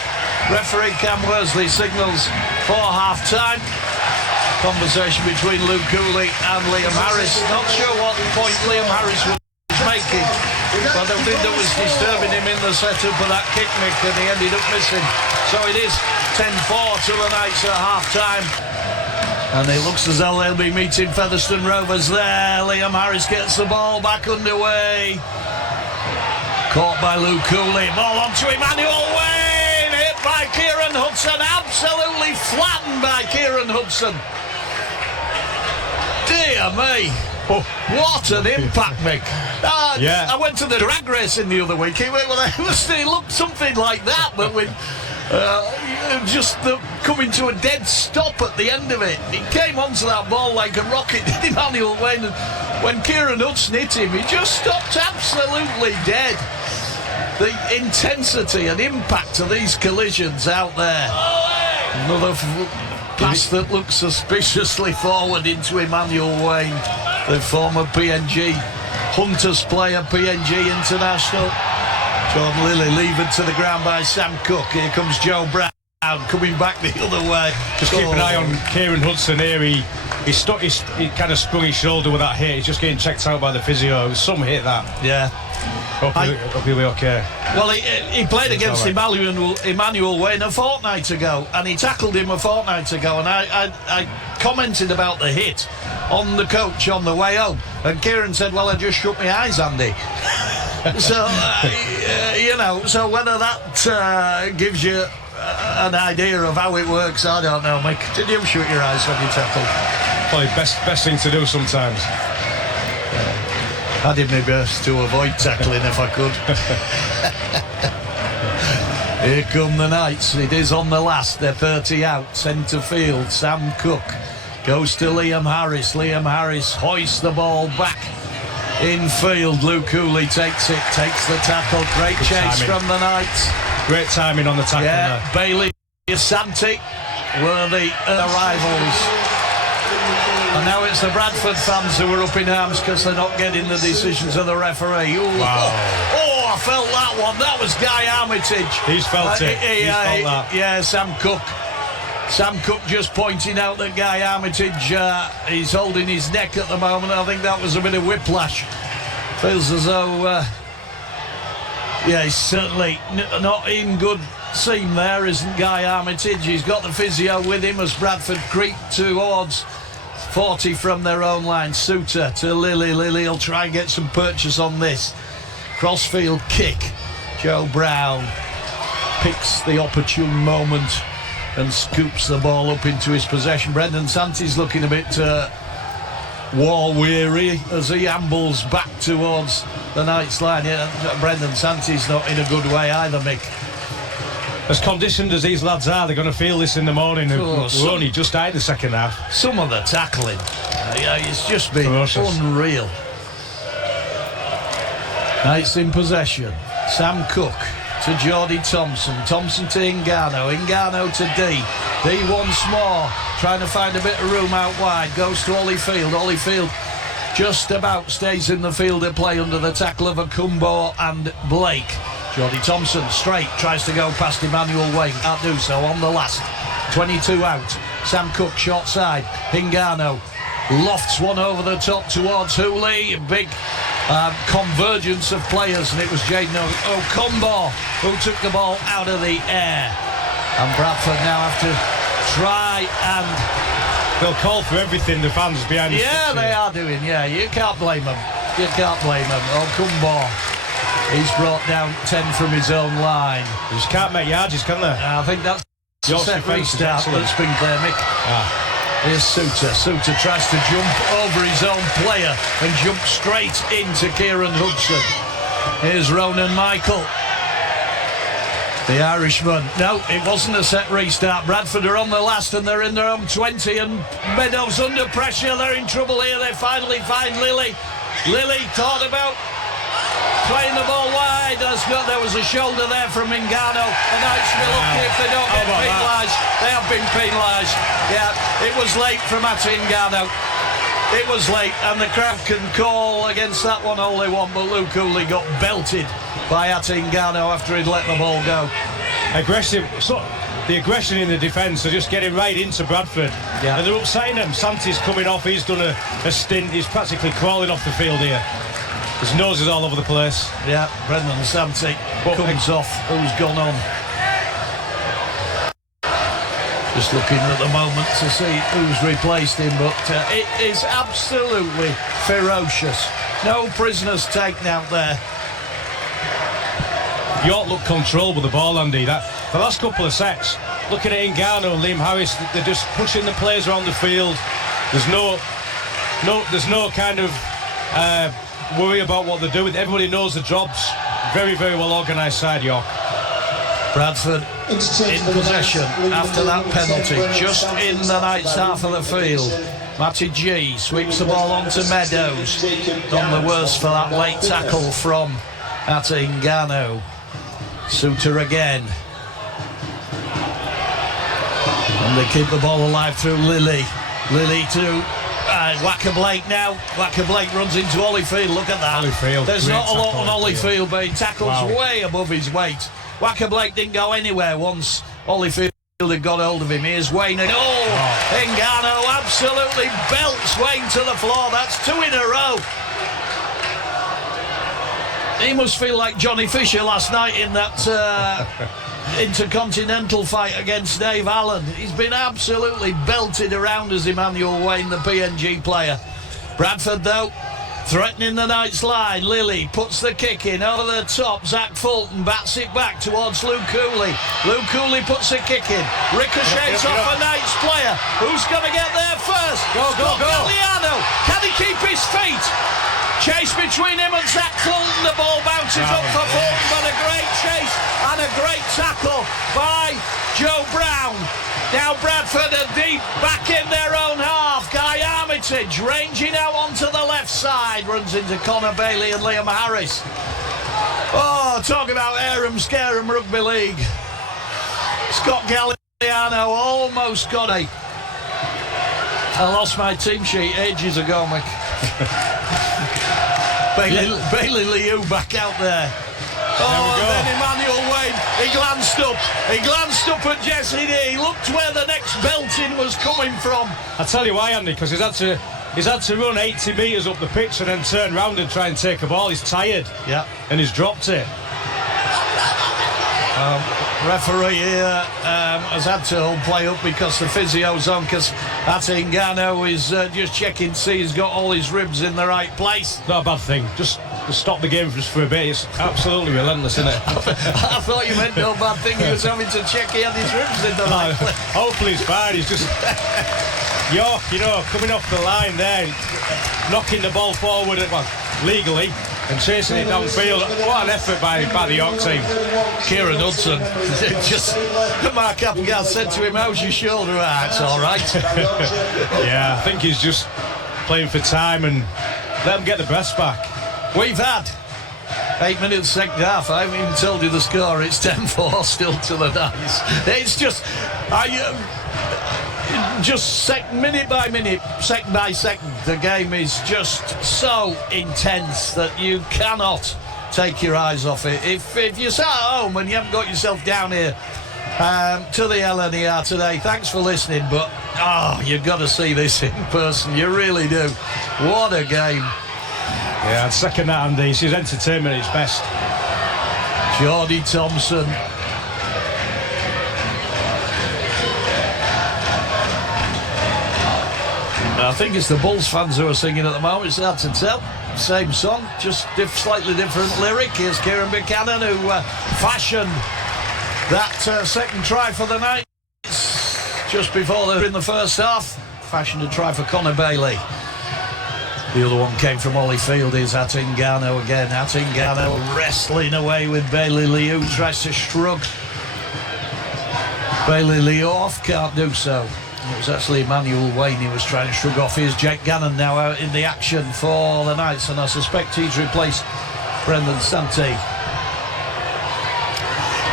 Referee Cam Worsley signals for half-time. Conversation between Luke Cooley and Liam Harris. Not sure what point Liam Harris was making, but I think that was disturbing him in the setup of that kick, Mick, and he ended up missing. So it is 10-4 to the Knights at half-time. And it looks as though they'll be meeting Featherstone Rovers there. Liam Harris gets the ball back underway. Caught by Luke Cooley. Ball onto Emmanuel Wayne. Hit by Kieran Hudson. Absolutely flattened by Kieran Hudson. Dear me. Oh. What an impact, Mick. Yeah. I went to the drag racing the other week. It looked something like that, but with coming to a dead stop at the end of it. He came onto that ball like a rocket, did Emmanuel Wayne. And when Kieran Hudson hit him, he just stopped absolutely dead. The intensity and impact of these collisions out there. Another pass that looks suspiciously forward into Emmanuel Wayne, the former PNG Hunters player, PNG International. Jordan Lilly levered to the ground by Sam Cook. Here comes Joe Brown coming back the other way. Just keep an eye on Kieran Hudson here. He kind of sprung his shoulder with that hit. He's just getting checked out by the physio. It was some hit, that. Yeah. Hope he'll be okay. Well, he played against Emmanuel Wayne a fortnight ago, and he tackled him a fortnight ago, and I commented about the hit on the coach on the way home, and Kieran said, well, I just shut my eyes, Andy. So, so whether that gives you an idea of how it works, I don't know, Mick. Did you shut your eyes when you tackled? Probably best thing to do sometimes. I did my best to avoid tackling if I could. Here come the Knights. It is on the last. They're 30 out. Centre field. Sam Cook goes to Liam Harris. Liam Harris hoists the ball back in field. Luke Cooley takes the tackle. Great Good chase timing from the Knights. Great timing on the tackle there. Bailey Asante were the rivals. And now it's the Bradford fans who are up in arms because they're not getting the decisions of the referee. Ooh, wow. Oh, I felt that one. That was Guy Armitage. He's felt it. He's felt that. Yeah, Sam Cook. Sam Cook just pointing out that Guy Armitage is holding his neck at the moment. I think that was a bit of whiplash. Feels as though, he's certainly not in good seam there, isn't Guy Armitage? He's got the physio with him as Bradford creep towards 40 from their own line. Suter to Lilly. Lilly will try and get some purchase on this. Crossfield kick. Joe Brown picks the opportune moment and scoops the ball up into his possession. Brendan Santi's looking a bit war weary as he ambles back towards the Knights line. Yeah, Brendan Santi's not in a good way either, Mick. As conditioned as these lads are, they're going to feel this in the morning. We're only just out the second half. Some of the tackling, it's just been ferocious. Unreal. Knights in possession. Sam Cook to Geordie Thompson. Thompson to Ngannou. Ngannou to D. D once more, trying to find a bit of room out wide. Goes to Holyfield. Holyfield just about stays in the field of play under the tackle of Akumbo and Blake. Geordie Thompson straight tries to go past Emmanuel Wayne. Can't do so on the last. 22 out. Sam Cook short side. Ngannou lofts one over the top towards Hooley. Big convergence of players, and it was Jaden Okombo who took the ball out of the air. And Bradford now have to try and... They'll call for everything, the fans behind the Yeah, they are doing, you can't blame them. You can't blame them. Okombo, he's brought down 10 from his own line. They just can't make yards, can they? I think that's the set restart that's been clear, Mick. Here's Suter. Suter tries to jump over his own player and jump straight into Kieran Hudson. Here's Ronan Michael, the Irishman. No, it wasn't a set restart. Bradford are on the last and they're in their own 20, and Meadows under pressure. They're in trouble here. They finally find Lilly. Lilly thought about playing the ball wide. There was a shoulder there from Ngannou. The Knights will be lucky if they don't get penalised. They have been penalised. Yeah, it was late from Ati Ngannou. It was late, and the crowd can call against that one all they want, but Luke Cooley got belted by Ati Ngannou after he'd let the ball go. Aggressive. So the aggression in the defence are just getting right into Bradford. Yeah. And they're upsetting them. Santi's coming off. He's done a stint. He's practically crawling off the field here. His nose is all over the place. Yeah, Brendan Santi comes off. Who's gone on? Just looking at the moment to see who's replaced him, but it is absolutely ferocious. No prisoners taken out there. York looked controlled with the ball, Andy. The last couple of sets, looking at Ngannou and Liam Harris, they're just pushing the players around the field. There's no kind of worry about what they're doing. Everybody knows the jobs. Very, very well organised side, York. Bradford in possession after that penalty, just in the Knights' half of the field. Matty G sweeps the ball onto Meadows. Done the worst for that late tackle from Ngannou. Suter again. And they keep the ball alive through Lilly. Lilly to Wacker Blake now. Wacker Blake runs into Holyfield. Look at that. Holyfield, there's not a lot on Holyfield. Holyfield, but he tackles way above his weight. Wacker Blake didn't go anywhere once Holyfield had got hold of him. Here's Wayne. Ngannou absolutely belts Wayne to the floor. That's 2 in a row. He must feel like Johnny Fisher last night in that intercontinental fight against Dave Allen. He's been absolutely belted around as Emmanuel Wayne, the PNG player. Bradford, though, threatening the Knights line. Lilly puts the kick in over the top. Zach Fulton bats it back towards Luke Cooley. Luke Cooley puts a kick in. Ricochets off a Knights player. Who's going to get there first? Go. Galliano. Can he keep his feet? Chase between him and Zach Fulton. The ball bounces up for Fulton, but a great chase and a great tackle by Joe Brown. Now Bradford are deep back in their own half. Guy Armitage ranging out onto the left side. Runs into Connor Bailey and Liam Harris. Oh, talk about Aram Scarum Rugby League. Scott Galliano almost got a... I lost my team sheet ages ago, Mick. Bailey Liu back out there. Oh, and then Emmanuel Wayne, he glanced up at Jesse D. He looked where the next belting was coming from. I'll tell you why, Andy, because he's had to run 80 metres up the pitch and then turn round and try and take a ball. He's tired. Yeah. And he's dropped it. Referee here has had to hold play up because the physio's on, because Ngannou is just checking to see he's got all his ribs in the right place. Not a bad thing. Just stop the game just for a bit. It's absolutely relentless, isn't it? I thought you meant no bad thing. He was having to check he had his ribs in the right place. Hopefully he's fine. He's just York, coming off the line there, knocking the ball forward legally and chasing it downfield. What an effort by the York team. Kieran Hudson, just Mark Applegarth said to him, "How's your shoulder?" It's all right. Yeah, I think he's just playing for time and let him get the best back. We've had 8 minutes second half. I haven't even told you the score. It's 10-4 still to the Knights. It's just minute by minute, second by second, the game is just so intense that you cannot take your eyes off it. If you're sat at home and you haven't got yourself down here to the LNER today, thanks for listening, but you've got to see this in person. You really do. What a game. Yeah, I'd second that, Andy. She's entertainment at its best. Geordie Thompson. I think it's the Bulls fans who are singing at the moment. It's hard to tell. Same song, just slightly different lyric. Here's Kieran Buchanan, who fashioned that second try for the Knights just before they were in the first half. Fashioned a try for Connor Bailey. The other one came from Holyfield. Is Ngannou again. Ngannou wrestling away with Bailey Liu. Tries to shrug Bailey Liu off. Can't do so. It was actually Emmanuel Wayne he was trying to shrug off. Here's Jake Gannon now out in the action for the Knights, and I suspect he's replaced Brendan Santee.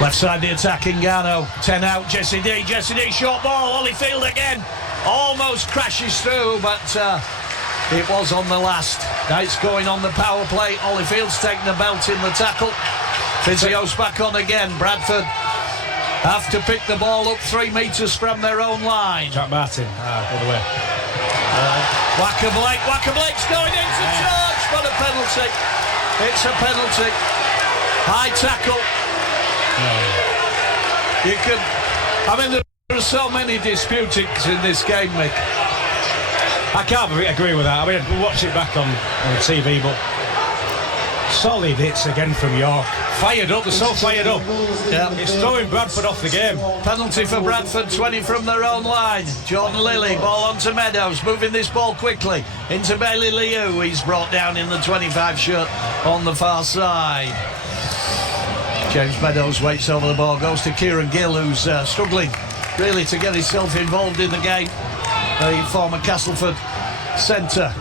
Left side the attack, Ngannou. 10 out, Jesse D, short ball, Holyfield again. Almost crashes through, but it was on the last. Knights going on the power play. Holyfield's taking the belt in the tackle. Physio's back on again. Bradford have to pick the ball up 3 metres from their own line. Jack Martin, other way. Wacker Blake's going into charge, but a penalty. It's a penalty. High tackle. You could, there are so many disputings in this game, Mick. I can't agree with that. We'll watch it back on the TV, but Solid hits again from York. Fired up, they're so fired up. Yeah. It's throwing Bradford off the game. Penalty for Bradford, 20 from their own line. Jordan Lilly, ball onto Meadows, moving this ball quickly into Bailey Liu. He's brought down in the 25 shirt on the far side. James Meadows waits over the ball, goes to Kieran Gill, who's struggling really to get himself involved in the game. The former Castleford centre.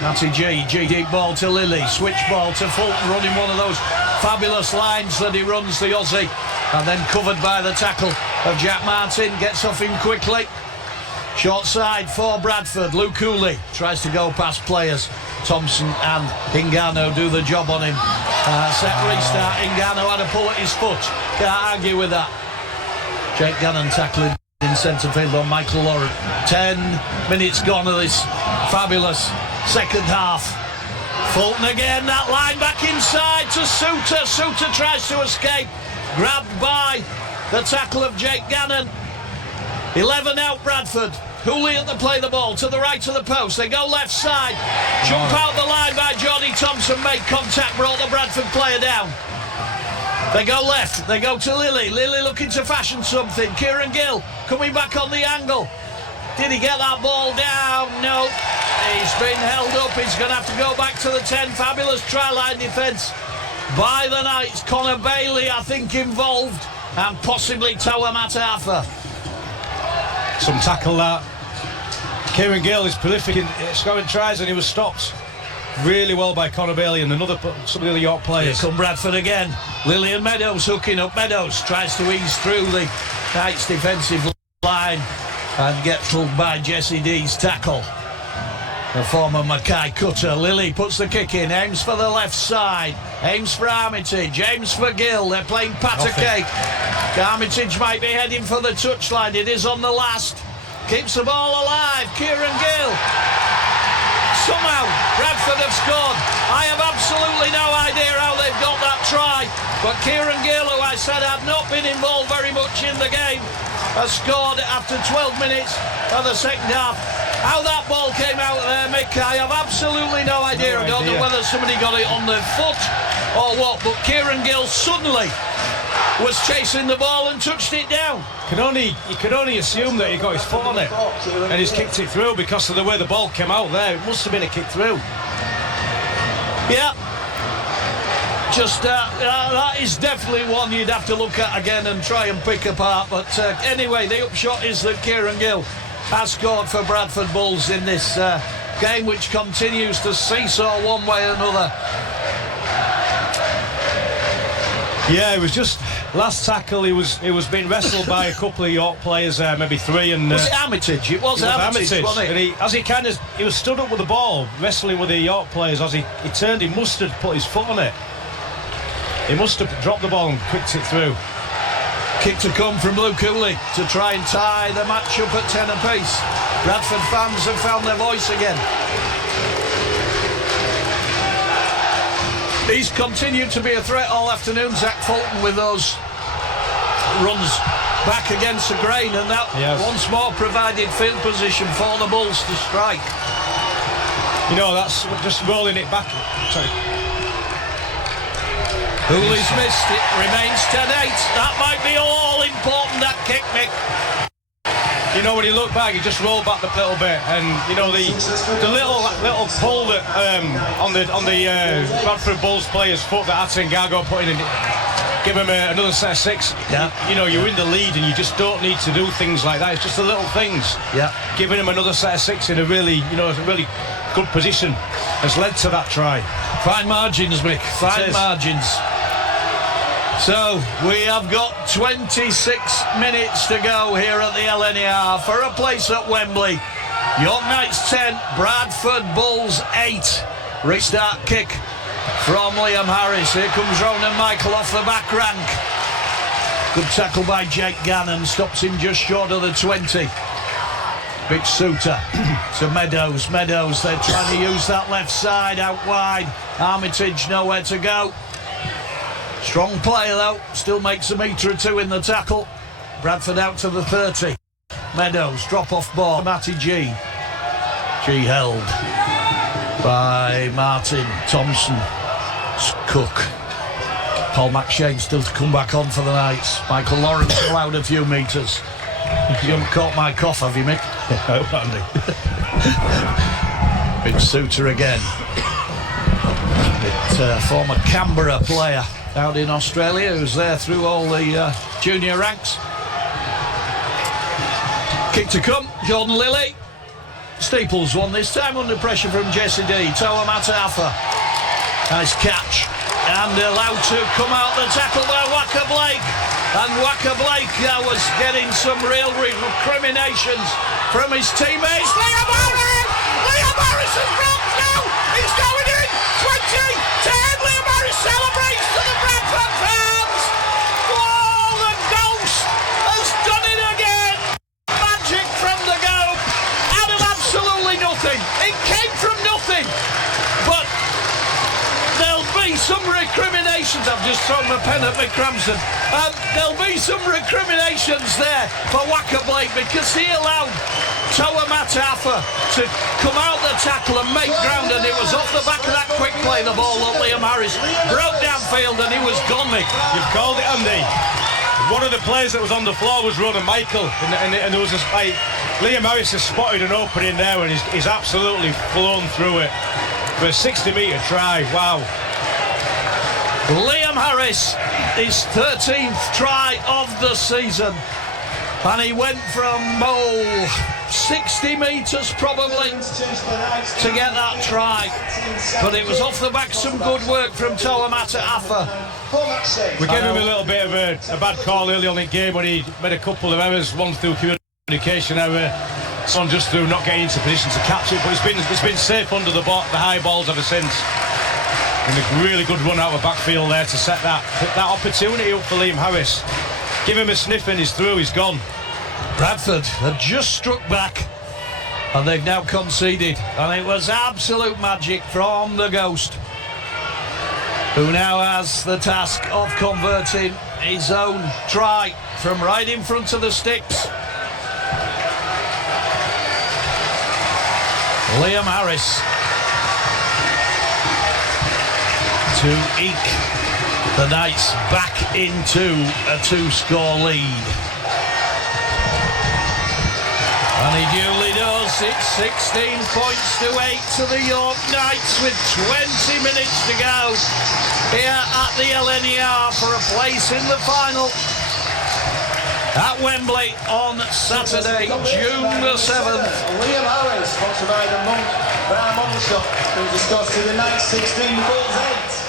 Matty G deep ball to Lilly, switch ball to Fulton, running one of those fabulous lines that he runs, the Aussie, and then covered by the tackle of Jack Martin, gets off him quickly. Short side for Bradford. Luke Cooley tries to go past players. Thompson and Hingano do the job on him. Set restart. Hingano had a pull at his foot. Can't argue with that. Jake Gannon tackling in centre field on Michael Lauren. 10 minutes gone of this fabulous second half. Fulton again, that line back inside to Suter. Suter tries to escape, grabbed by the tackle of Jake Gannon. 11 out Bradford. Hooley at the play the ball to the right of the post. They go left side. Jump out the line by Jordy Thompson. Made contact, brought the Bradford player down. They go left. They go to Lilly. Lilly looking to fashion something. Kieran Gill coming back on the angle. Did he get that ball down? No. He's been held up. He's going to have to go back to the 10. Fabulous try line defence by the Knights. Connor Bailey, I think, involved. And possibly Toa Matafa. Some tackle that. Kieran Gill is prolific in scoring tries, and he was stopped really well by Connor Bailey and some of the other York players. Here come Bradford again. Lillian Meadows hooking up. Meadows tries to ease through the Knights defensive line and gets pulled by Jesse D's tackle. The former Mackay cutter. Lilly puts the kick in, aims for the left side, aims for Armitage, aims for Gill. They're playing patter cake. Armitage might be heading for the touchline. It is on the last. Keeps the ball alive. Kieran Gill. Somehow Bradford have scored. I have absolutely no idea how they've got that try, but Kieran Gill, who I said had not been involved very much in the game, has scored after 12 minutes of the second half. How that ball came out there, Mick, I have absolutely no idea. I don't know whether somebody got it on the foot or what, but Kieran Gill suddenly was chasing the ball and touched it down. You could only assume that he got his foot on it and he's kicked it through because of the way the ball came out there. It must have been a kick through. Yeah. Just that is definitely one you'd have to look at again and try and pick apart. But anyway, the upshot is that Kieran Gill has scored for Bradford Bulls in this game, which continues to seesaw one way or another. Yeah, it was just last tackle. He was being wrestled by a couple of York players, maybe three, and was it Armitage? It was Armitage, wasn't it? And he was stood up with the ball, wrestling with the York players. As he turned, he must have put his foot on it. He must have dropped the ball and kicked it through. Kick to come from Luke Cooley to try and tie the match up at 10 apiece. Bradford fans have found their voice again. He's continued to be a threat all afternoon, Zach Fulton, with those runs back against the grain, and that once more provided field position for the Bulls to strike. You know, that's just rolling it back. Sorry. Hooley's missed. It remains 10-8. That might be all important, that kick, Mick. You know, when you look back, you just roll back a little bit, and you know the little pull that on the Bradford Bulls player's foot that Atengago put in, and give him another set of six. Yeah. You know, you're in the lead, and you just don't need to do things like that. It's just the little things. Yeah. Giving him another set of six in a really good position has led to that try. Fine margins, Mick. Fine margins. So we have got 26 minutes to go here at the LNER for a place at Wembley. York Knights 10, Bradford Bulls 8. Restart kick from Liam Harris. Here comes Ronan Michael off the back rank. Good tackle by Jake Gannon, stops him just short of the 20. Big Suter to Meadows. Meadows, they're trying to use that left side out wide. Armitage nowhere to go. Strong player though, still makes a metre or two in the tackle. Bradford out to the 30. Meadows, drop off ball. Matty G. G held by Martin. Thompson Cook. Paul McShane still to come back on for the Knights. Michael Lawrence allowed a few metres. You haven't caught my cough, have you, Mick? No, Andy. Big Suter again. Former Canberra player out in Australia who's there through all the junior ranks. Kick to come, Jordan Lilly. Steeples won this time under pressure from Jesse D. Toa Matafa. Nice catch. And allowed to come out the tackle by Waka Blake. And Waka Blake was getting some real recriminations from his teammates. Liam Harris! Liam Harris has broke now! He's going in! 20-10! Liam Harris celebrates to the Bradford fans! Oh, the Ghost has done it again! Magic from the go! Out of absolutely nothing! It came from nothing! But there'll be some recriminations. I've just thrown my pen at Mick Ramsden. There'll be some recriminations there for Waka Blake because he allowed Toa Matafa to come out the tackle and make ground, and it was off the back of that quick play the ball that Liam Harris broke downfield and he was gone, Mick. You've called it, Andy. One of the players that was on the floor was Ronan Michael, and there was Liam Harris has spotted an opening there and he's absolutely flown through it for a 60-metre try. Wow. Liam Harris, his 13th try of the season, and he went from 60 metres probably to get that try, but it was off the back some good work from Toa Matafa. We gave him a little bit of a bad call early on in the game when he made a couple of errors, one through communication error, one just through not getting into position to catch it, but it's been safe under the high balls ever since. And a really good run out of backfield there to set that opportunity up for Liam Harris. Give him a sniff and he's through, he's gone. Bradford had just struck back and they've now conceded, and it was absolute magic from the Ghost, who now has the task of converting his own try from right in front of the sticks. Liam Harris to eke the Knights back into a 2-score lead. And he duly does. It's 16 points to 8 to the York Knights with 20 minutes to go here at the LNER for a place in the final at Wembley on Saturday, June the 7th. Liam Harris, sponsored by the Monk Brown Model Shop, who discussed to the Knights 16 Bulls 8.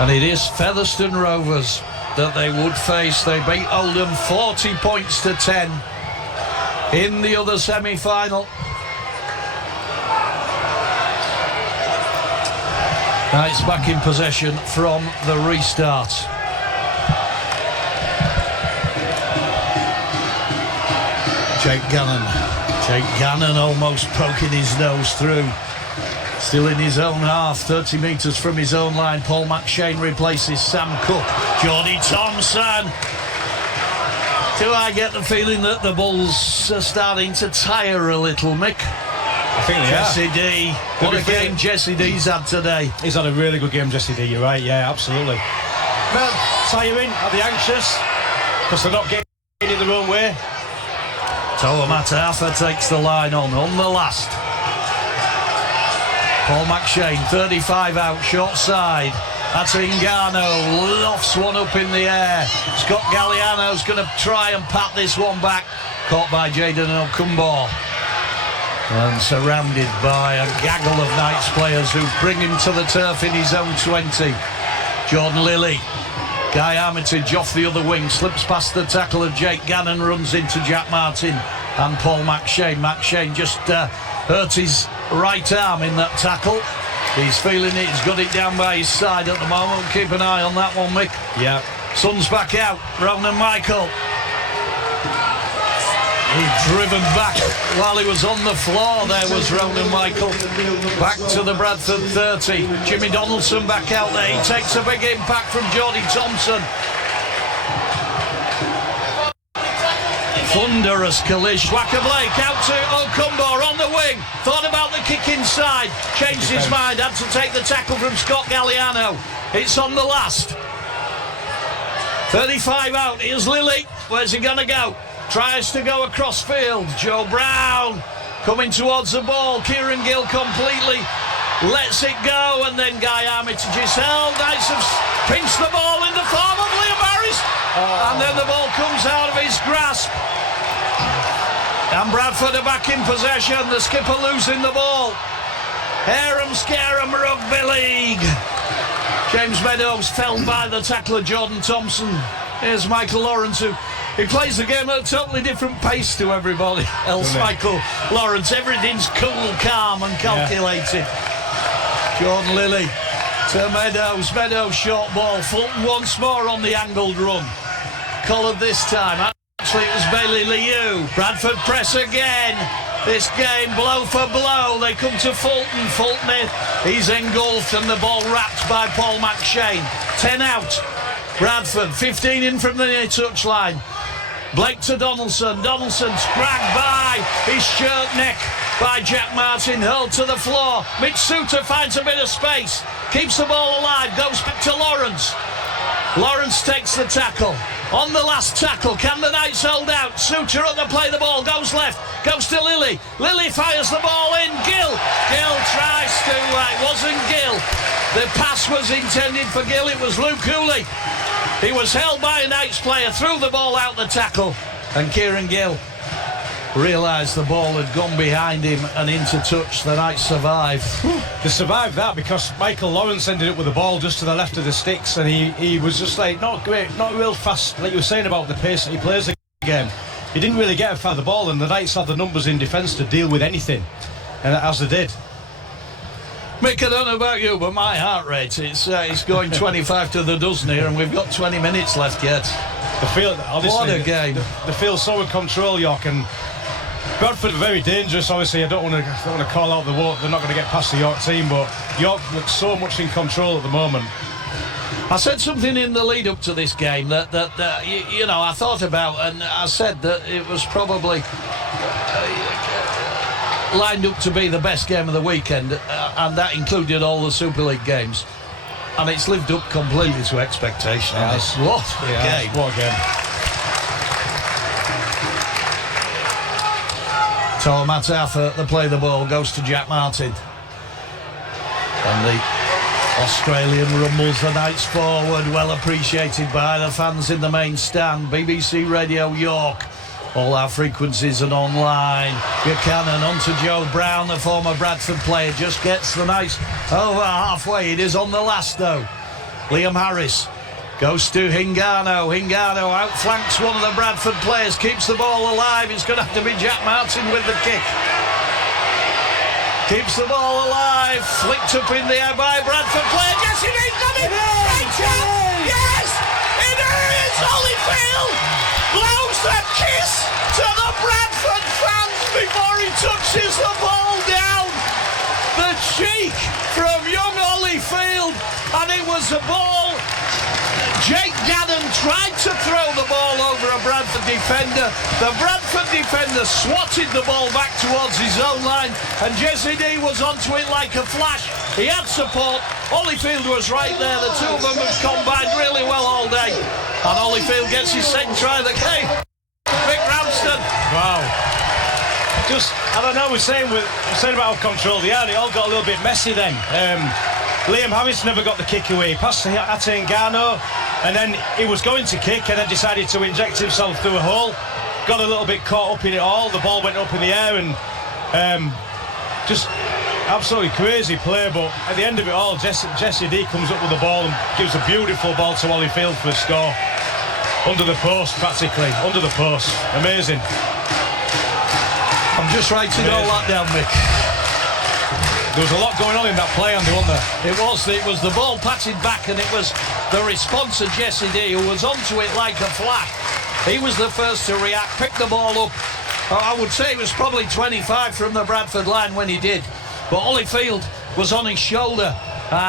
And it is Featherstone Rovers that they would face. They beat Oldham 40 points to 10 in the other semi-final. Knights back in possession from the restart. Jake Gannon almost poking his nose through. Still in his own half, 30 metres from his own line. Paul McShane replaces Sam Cook. Geordie Thompson. Do I get the feeling that the Bulls are starting to tire a little, Mick? I think they Jesse are. D. What a game Jesse D's had today. He's had a really good game, Jesse D, you're right, yeah, absolutely. Well, tiring, are they anxious? Because they're not getting it their own way. Toa Matafa takes the line on the last. Paul McShane, 35 out, short side. That's Ingano, lofts one up in the air. Scott Galliano's going to try and pat this one back. Caught by Jayden Okumbo. And surrounded by a gaggle of Knights players who bring him to the turf in his own 20. Jordan Lilly. Guy Armitage off the other wing, slips past the tackle of Jake Gannon, runs into Jack Martin and Paul McShane. McShane just hurt his right arm in that tackle. He's feeling it, he's got it down by his side at the moment. Keep an eye on that one, Mick. Yeah. Sun's back out, Ronan Michael. He'd driven back while he was on the floor. There was Ronan Michael. Back to the Bradford 30. Jimmy Donaldson back out there. He takes a big impact from Geordie Thompson. Thunderous collision. Waka Blake out to Okumbo on the wing. Thought about the kick inside. Changed his mind. Had to take the tackle from Scott Galliano. It's on the last. 35 out. Here's Lilly. Where's he going to go? Tries to go across field. Joe Brown coming towards the ball. Kieran Gill completely lets it go, and then Guy Armitage is held. Knights have pinched the ball in the form of Liam Harris, and then the ball comes out of his grasp. And Bradford are back in possession. The skipper losing the ball. Harem Scarem Rugby League. James Meadows felled by the tackler Jordan Thompson. Here's Michael Lawrence, who he plays the game at a totally different pace to everybody else. Michael Lawrence, everything's cool, calm and calculated. Jordan Lilly to Meadows. Meadows short ball. Fulton once more on the angled run. Collared this time. Actually, it was Bailey Liu. Bradford press again. This game, blow for blow. They come to Fulton. Fulton, he's engulfed and the ball wrapped by Paul McShane. 10 out. Bradford, 15 in from the near touchline. Blake to Donaldson. Donaldson dragged by his shirt neck by Jack Martin, hurled to the floor. Mitch Suter finds a bit of space, keeps the ball alive, goes back to Lawrence. Lawrence takes the tackle. On the last tackle, can the Knights hold out? Suter at the play, the ball goes left, goes to Lilly. Lilly fires the ball in. Gill tries to, it wasn't Gill. The pass was intended for Gill, it was Luke Cooley. He was held by a Knights player, threw the ball out the tackle, and Kieran Gill realised the ball had gone behind him and into touch. The Knights survived. They survived that because Michael Lawrence ended up with the ball just to the left of the sticks, and he was just like not great, not real fast, like you were saying about the pace that he plays the game. He didn't really get far the ball, and the Knights had the numbers in defence to deal with anything, and as they did. Mick, I don't know about you, but my heart rate, it's going 25 to the dozen here, and we've got 20 minutes left yet. They feel, honestly, what a game. They feel so in control, York, and Bradford are very dangerous. Obviously, I don't want to call out the vote. They're not going to get past the York team, but York looks so much in control at the moment. I said something in the lead up to this game that you know, I thought about, and I said that it was probably lined up to be the best game of the weekend, and that included all the Super League games, and it's lived up completely to expectation. Yes. What a game! What a game! Toa Matafa, the play the ball, goes to Jack Martin. And the Australian rumbles the Knights forward, well appreciated by the fans in the main stand. BBC Radio York, all our frequencies and online. Buchanan onto Joe Brown, the former Bradford player, just gets the Knights over halfway. It is on the last though. Liam Harris goes to Hingano. Hingano outflanks one of the Bradford players, keeps the ball alive. It's going to have to be Jack Martin with the kick. Keeps the ball alive. Flicked up in the air by Bradford player. Yes, it is! Got it! Yes! It is! Holyfield blows a kiss to the Bradford fans before he touches the ball down. The cheek from young Holyfield, and it was a ball. Jake Gannon tried to throw the ball over a Bradford defender. The Bradford defender swatted the ball back towards his own line, and Jesse D was onto it like a flash. He had support. Holyfield was right there. The two of them have combined really well all day. And Holyfield gets his second try of the game. Vic Ramsden. Wow. Just, I don't know, we're saying about how control they are. It all got a little bit messy then. Liam Harris never got the kick away. He passed to Atengano, and then he was going to kick and then decided to inject himself through a hole. Got a little bit caught up in it all. The ball went up in the air, and just absolutely crazy play. But at the end of it all, Jesse D comes up with the ball and gives a beautiful ball to Holyfield for a score. Under the post, practically. Under the post. Amazing. I'm just writing all that down, Mick. There was a lot going on in that play, Andy, wasn't there? It was the ball patted back, and it was the response of Jesse D, who was onto it like a flash. He was the first to react, picked the ball up. I would say it was probably 25 from the Bradford line when he did. But Holyfield was on his shoulder.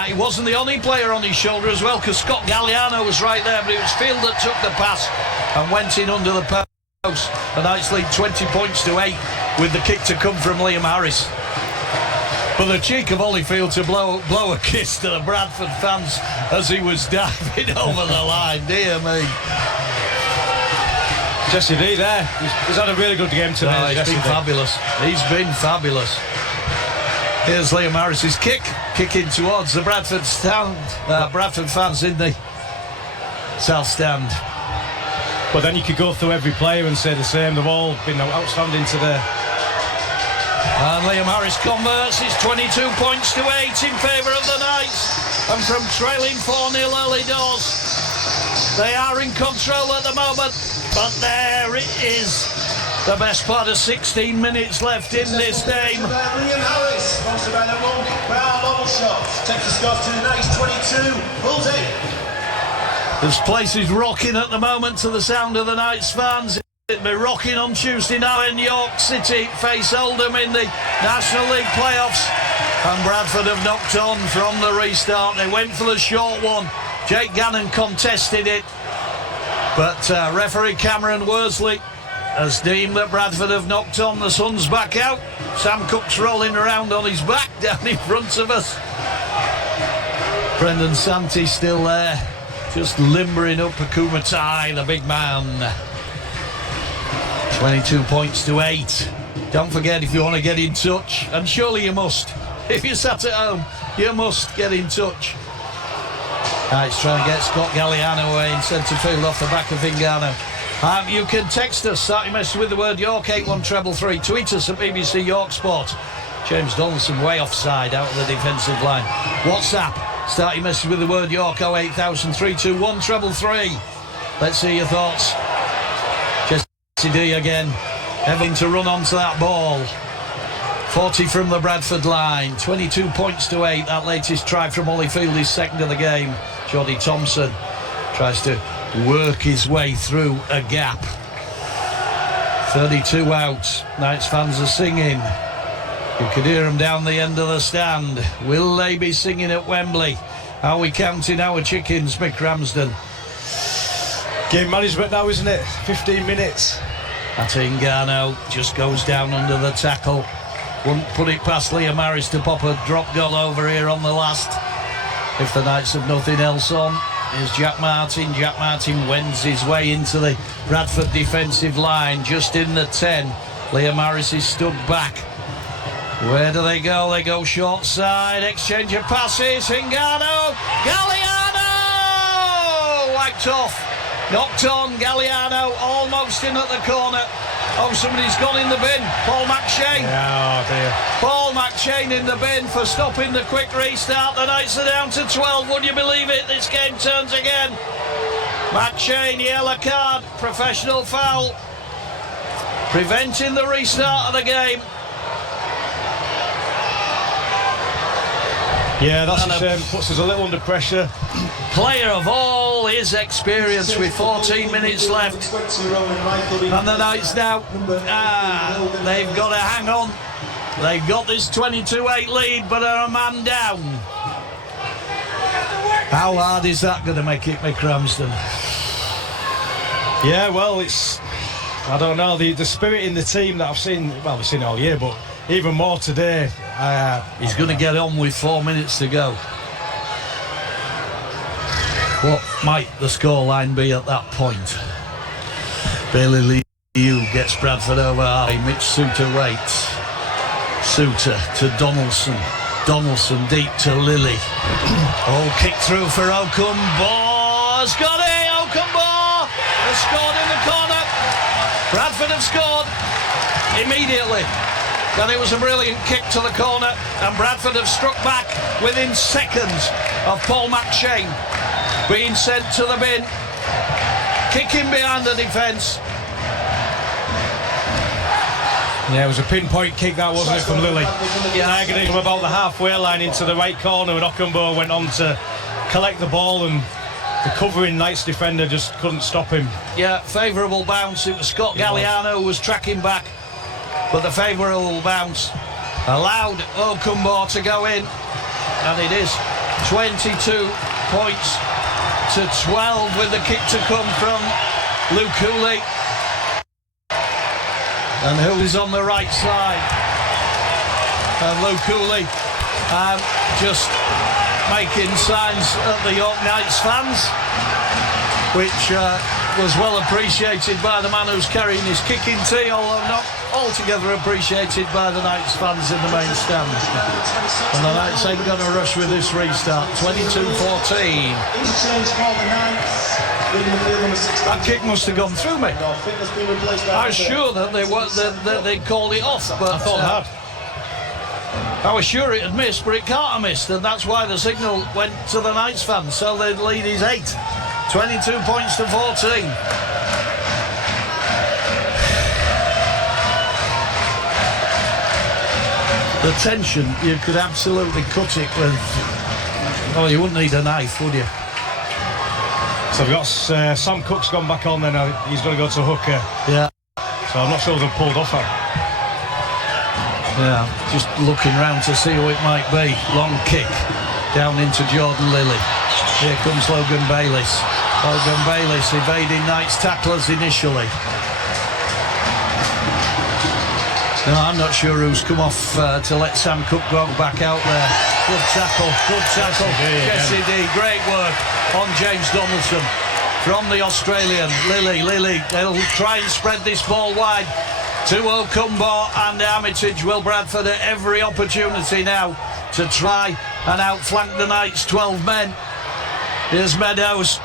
He wasn't the only player on his shoulder as well, because Scott Galliano was right there, but it was Field that took the pass and went in under the post. The Knights lead 20 points to 8 with the kick to come from Liam Harris. But the cheek of Holyfield to blow a kiss to the Bradford fans as he was diving over the line. Dear me. Jesse D there. He's had a really good game today. Oh, he's been fabulous. He's been fabulous. Here's Liam Harris's kick. Kicking towards the Bradford stand. Bradford fans in the south stand. But then you could go through every player and say the same. They've all been outstanding today. And Liam Harris converts. It's 22 points to 8 in favour of the Knights. And from trailing 4-0 early doors, they are in control at the moment. But there it is. The best part of 16 minutes left in this game. Liam Harris, sponsored by the Brown Model Shop. Takes the score to the Knights 22, Bulls 8. This place is rocking at the moment to the sound of the Knights fans. It'll be rocking on Tuesday now in York City. Face Oldham in the National League playoffs. And Bradford have knocked on from the restart. They went for the short one. Jake Gannon contested it. But referee Cameron Worsley has deemed that Bradford have knocked on. The sun's back out. Sam Cook's rolling around on his back down in front of us. Brendan Santee still there. Just limbering up Akumatai, the big man. 22 points to 8. Don't forget, if you want to get in touch, and surely you must, if you're sat at home, you must get in touch. It's trying to get Scott Galliano away in centre field off the back of Vingano. You can text us, start your message with the word York, 81333. Tweet us at BBC York Sport. James Donaldson way offside out of the defensive line. WhatsApp, start your message with the word York, 080032133. Let's hear your thoughts. Jesse D again, having to run onto that ball. 40 from the Bradford line, 22 points to 8. That latest try from Holyfield is second of the game. Jody Thompson tries to work his way through a gap. 32 out. Knights fans are singing. You could hear them down the end of the stand. Will they be singing at Wembley? Are we counting our chickens, Mick Ramsden? Game management now, isn't it? 15 minutes. Atingano just goes down under the tackle. Wouldn't put it past Liam Harris to pop a drop goal over here on the last. If the Knights have nothing else on, here's Jack Martin. Jack Martin wends his way into the Bradford defensive line, just in the 10. Liam Harris is stood back. Where do they go? They go short side, exchange of passes. Hingano, Galliano! Wiped off, knocked on. Galliano almost in at the corner. Oh, somebody's gone in the bin. Paul McShane. Oh, dear. Paul McShane in the bin for stopping the quick restart. The Knights are down to 12. Would you believe it? This game turns again. McShane, yellow card, professional foul, preventing the restart of the game. Yeah, that's a shame. Puts us a little under pressure. Player of all his experience with 14 minutes left. And the Knights now, they've got to hang on. They've got this 22-8 lead, but are a man down. How hard is that going to make it, Mick Ramsden? Yeah, well, it's... I don't know, the spirit in the team that I've seen, well, we've seen it all year, but even more today. He's going to get on with 4 minutes to go. What might the scoreline be at that point? Bailey Liu gets Bradford over high. Mitch Suter waits. Suter to Donaldson. Donaldson deep to Lilly. Oh, kick through for Okumbo. Has got it! Okumbo has scored in the corner. Bradford have scored immediately. And it was a brilliant kick to the corner, and Bradford have struck back within seconds of Paul McShane being sent to the bin, kicking behind the defence. Yeah, it was a pinpoint kick, that, wasn't it, from Lilly? Targeting him about the halfway line into the right corner, and Okumbo went on to collect the ball, and the covering Knights defender just couldn't stop him. Yeah, favourable bounce. It was Scott Galliano who was tracking back, but the favourable bounce allowed Okumbo to go in, and it is 22 points to 12 with the kick to come from Luke Cooley. And who's on the right side? Luke Cooley just making signs at the York Knights fans, which was well appreciated by the man who's carrying his kicking tee, although not altogether appreciated by the Knights fans in the main stand. And the Knights ain't going to rush with this restart. 22-14. That kick must have gone through me. I was sure that they called it off, but I thought that. I was sure it had missed, but it can't have missed, and that's why the signal went to the Knights fans. So the lead is 8, 22 points to 14. The tension, you could absolutely cut it with. Oh, you wouldn't need a knife, would you? So we've got Sam Cook's gone back on then. He's going to go to hooker. Yeah. So I'm not sure they've pulled off her. Yeah, just looking round to see who it might be. Long kick down into Jordan Lilly. Here comes Logan Bayliss. Logan Bayliss evading Knights tacklers initially. No, I'm not sure who's come off to let Sam Cook go back out there. Good tackle, good tackle. Jesse D, great work on James Donaldson from the Australian. Lilly, they'll try and spread this ball wide to Okumbo and Armitage. Will Bradford at every opportunity now to try and outflank the Knights' 12 men. Here's Meadows.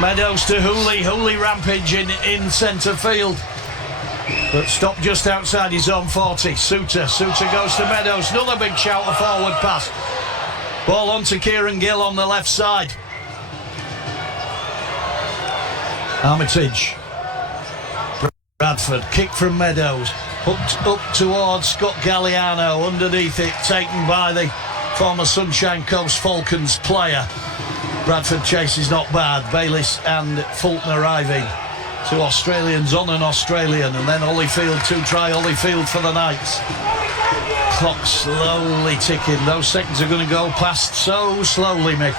Meadows to Hooley rampaging in centre field, but stopped just outside his own 40. Suter goes to Meadows. Another big shout, a forward pass. Ball on to Kieran Gill on the left side. Armitage. Bradford, kick from Meadows. Hooked up towards Scott Galliano. Underneath it, taken by the former Sunshine Coast Falcons player. Bradford chase is not bad. Bayliss and Fulton arriving. 2 Australians on an Australian, and then Holyfield to try Holyfield for the Knights. Clock slowly ticking. Those seconds are going to go past so slowly, Mick.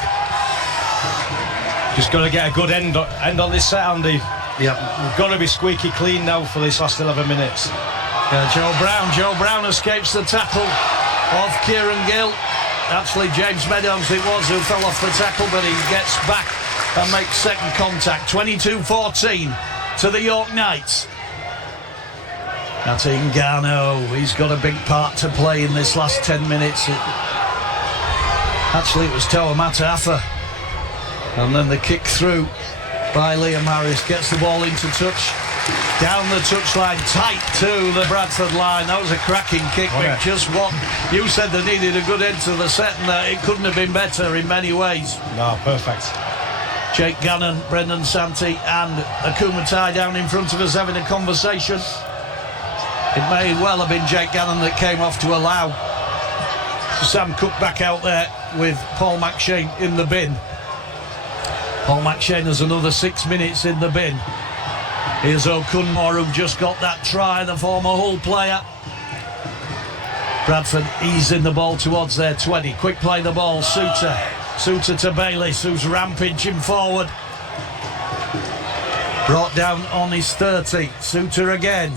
Just got to get a good end on this set, Andy. Yep. We've got to be squeaky clean now for this last 11 minutes. Joe Brown escapes the tackle of Kieran Gill. Actually, James Meadows it was who fell off the tackle, but he gets back and makes second contact. 22-14 to the York Knights. That's Ngannou. He's got a big part to play in this last 10 minutes. Actually, it was Toa Mataafa. And then the kick through by Liam Harris. Gets the ball into touch. Down the touchline, tight to the Bradford line. That was a cracking kick, Mick. Just what you said, they needed a good end to the set, and it couldn't have been better in many ways. No, perfect. Jake Gannon, Brendan Santee and Akuma Tai down in front of us having a conversation. It may well have been Jake Gannon that came off to allow Sam Cook back out there with Paul McShane in the bin. Paul McShane has another 6 minutes in the bin. Here's Okunmore, who just got that try, the former Hull player. Bradford easing the ball towards their 20. Quick play the ball, Suter to Bayliss, who's rampaging forward. Brought down on his 30. Suter again.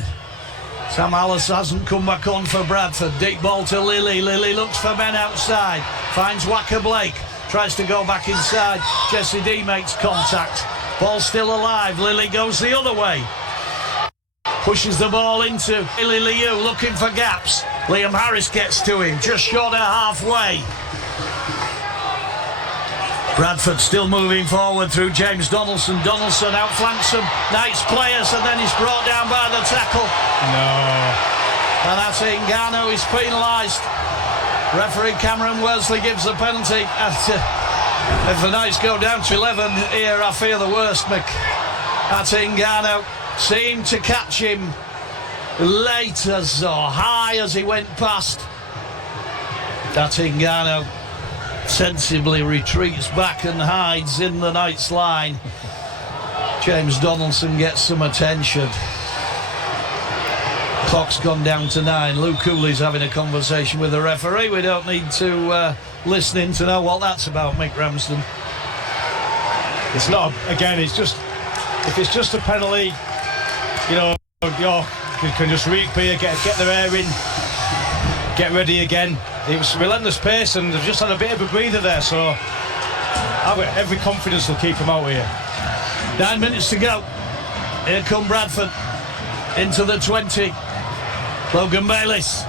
Sam Alice hasn't come back on for Bradford. Deep ball to Lilly. Lilly looks for men outside. Finds Wacker Blake. Tries to go back inside. Jesse D makes contact. Ball still alive. Lilly goes the other way. Pushes the ball into Illy Liu, looking for gaps. Liam Harris gets to him, just short of halfway. Bradford still moving forward through James Donaldson. Donaldson outflanks some Knights players, and then he's brought down by the tackle. No. And that's it. Ngannou is penalised. Referee Cameron Worsley gives the penalty. If the Knights go down to 11 here, I fear the worst, Mick. That's Ngannou. Seemed to catch him late or high as he went past. That's Ngannou. Sensibly retreats back and hides in the Knights line. James Donaldson gets some attention. Clock's gone down to 9. Luke Cooley's having a conversation with the referee. We don't need to listen in to know what that's about, Mick Ramsden. It's not, again, it's just, if it's just a penalty, you know, York They can just reappear, get their air in, get ready again. It was relentless pace, and they've just had a bit of a breather there, so I've got every confidence will keep them out here. 9 minutes to go. Here come Bradford into the 20. Logan Bayliss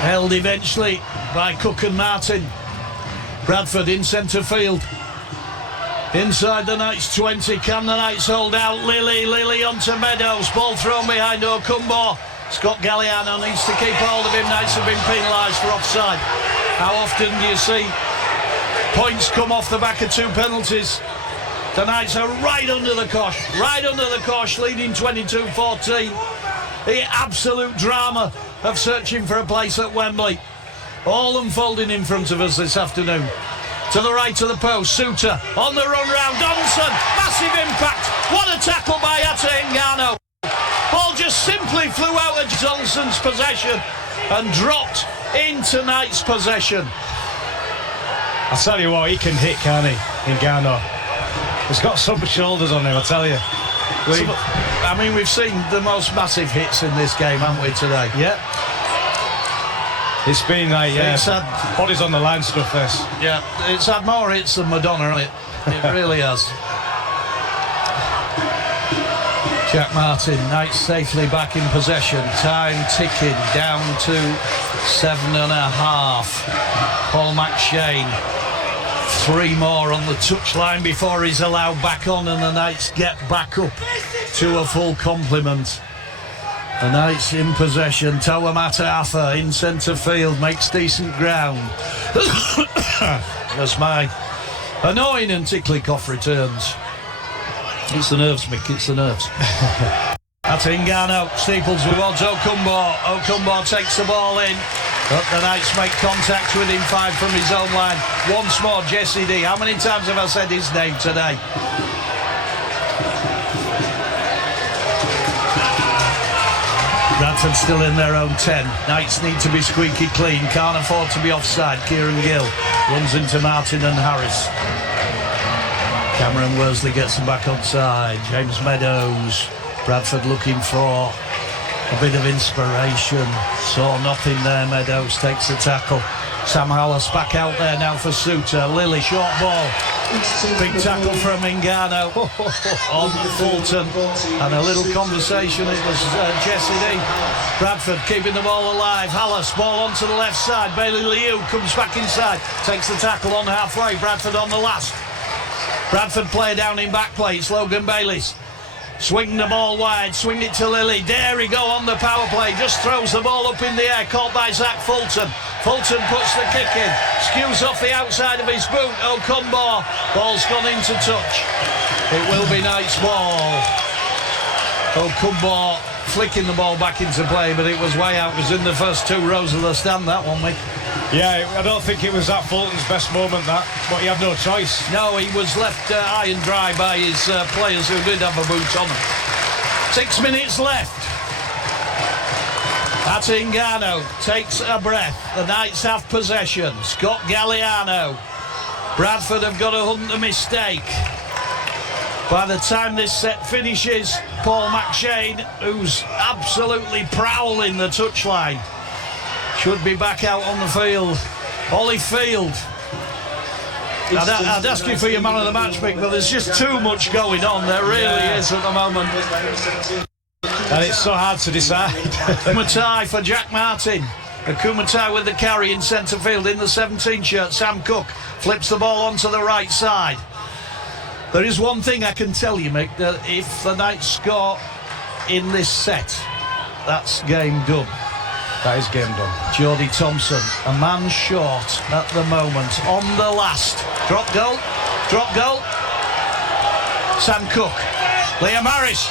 held eventually by Cook and Martin. Bradford in centre field. Inside the Knights 20. Can the Knights hold out? Lily onto Meadows. Ball thrown behind O'Cumbo. Scott Galliano needs to keep hold of him. Knights have been penalised for offside. How often do you see points come off the back of two penalties? The Knights are right under the cosh, leading 22-14. The absolute drama of searching for a place at Wembley. All unfolding in front of us this afternoon. To the right of the post, Suter on the run round, Donson, massive impact. What a tackle by Atengano. Ball just simply flew out of Johnson's possession and dropped into Knight's possession. I'll tell you what, he can hit, can't he, Ngannou? He's got some shoulders on him, I tell you. We've seen the most massive hits in this game, haven't we, today? Yeah. It's been like, bodies on the line stuff, this. Yeah, it's had more hits than Madonna, hasn't it? It really has. Jack Martin, Knights safely back in possession. Time ticking down to 7.5. Paul McShane, 3 more on the touchline before he's allowed back on, and the Knights get back up to a full complement. The Knights in possession. Tawamata Arthur in centre field makes decent ground. As my annoying and tickly cough returns. It's the nerves, Mick, it's the nerves. Atengano steeples towards O'Cumbo. O'Cumbo takes the ball in, but the Knights make contact with him 5 from his own line. Once more, Jesse D. How many times have I said his name today? Bradford still in their own 10. Knights need to be squeaky clean. Can't afford to be offside. Kieran Gill runs into Martin and Harris. Cameron Worsley gets them back onside. James Meadows. Bradford looking for a bit of inspiration. Saw nothing there. Meadows takes the tackle. Sam Hallas back out there now for Suter. Lilly, short ball. Big tackle from Ngannou on Fulton. And a little conversation. It was Jesse D. Bradford keeping the ball alive. Hallas, ball onto the left side. Bailey Liu comes back inside. Takes the tackle on halfway. Bradford on the last. Bradford play down in back play. It's Logan Bayliss. Swing the ball wide, swing it to Lilly. Dare he go on the power play, just throws the ball up in the air, caught by Zach Fulton. Fulton puts the kick in, skews off the outside of his boot. O'Cumbo, ball's gone into touch. It will be Knight's ball. O'Cumbo flicking the ball back into play, but it was way out. It was in the first 2 rows of the stand, that one, Mick. Yeah, I don't think it was Zach Fulton's best moment, that, but he had no choice. No, he was left high and dry by his players who did have a boot on them. 6 minutes left. Atengano takes a breath. The Knights have possession. Scott Galliano. Bradford have got to hunt the mistake. By the time this set finishes, Paul McShane, who's absolutely prowling the touchline, should be back out on the field. Ollie Field. I'd ask you for your man of the match, Mick, but there's just too much going on. There really is at the moment. And it's so hard to decide. Kumatai for Jack Martin. Kumatai with the carry in centre field in the 17 shirt. Sam Cook flips the ball onto the right side. There is one thing I can tell you, Mick, that if the Knights score in this set, that's game done. That is game done. Jody Thompson, a man short at the moment. On the last. Drop goal. Sam Cook. Liam Harris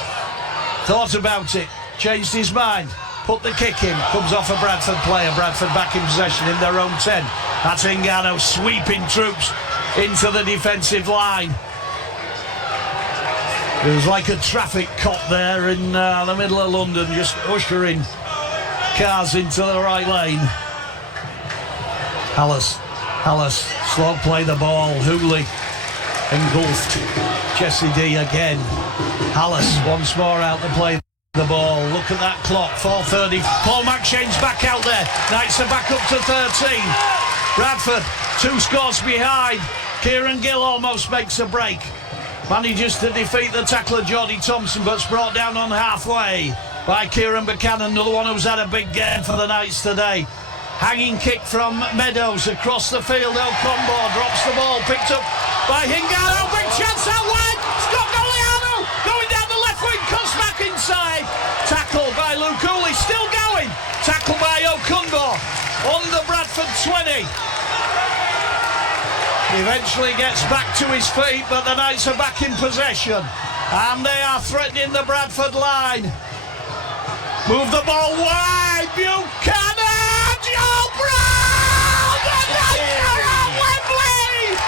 thought about it. Changed his mind. Put the kick in. Comes off a Bradford player. Bradford back in possession in their own 10. Atengano sweeping troops into the defensive line. It was like a traffic cop there in the middle of London, just ushering cars into the right lane. Hallas, slow play the ball. Hooley engulfed. Jesse D again. Hallas once more out the play. the ball. Look at that clock, 4:30. Paul McShane's back out there. Knights are back up to 13. Bradford, 2 scores behind. Kieran Gill almost makes a break. Manages to defeat the tackler Geordie Thompson, but's brought down on halfway by Kieran Buchanan, another one who's had a big game for the Knights today. Hanging kick from Meadows across the field. O'Combo drops the ball, picked up by Hingano. Big chance out wide. Scott Galliano going down the left wing, cuts back inside. Tackle by Luke Cooley, still going. Tackle by O'Combo on the Bradford 20. Eventually gets back to his feet, but the Knights are back in possession. And they are threatening the Bradford line. Move the ball wide. Buchanan! Joe Brown! The Knights are at Wembley!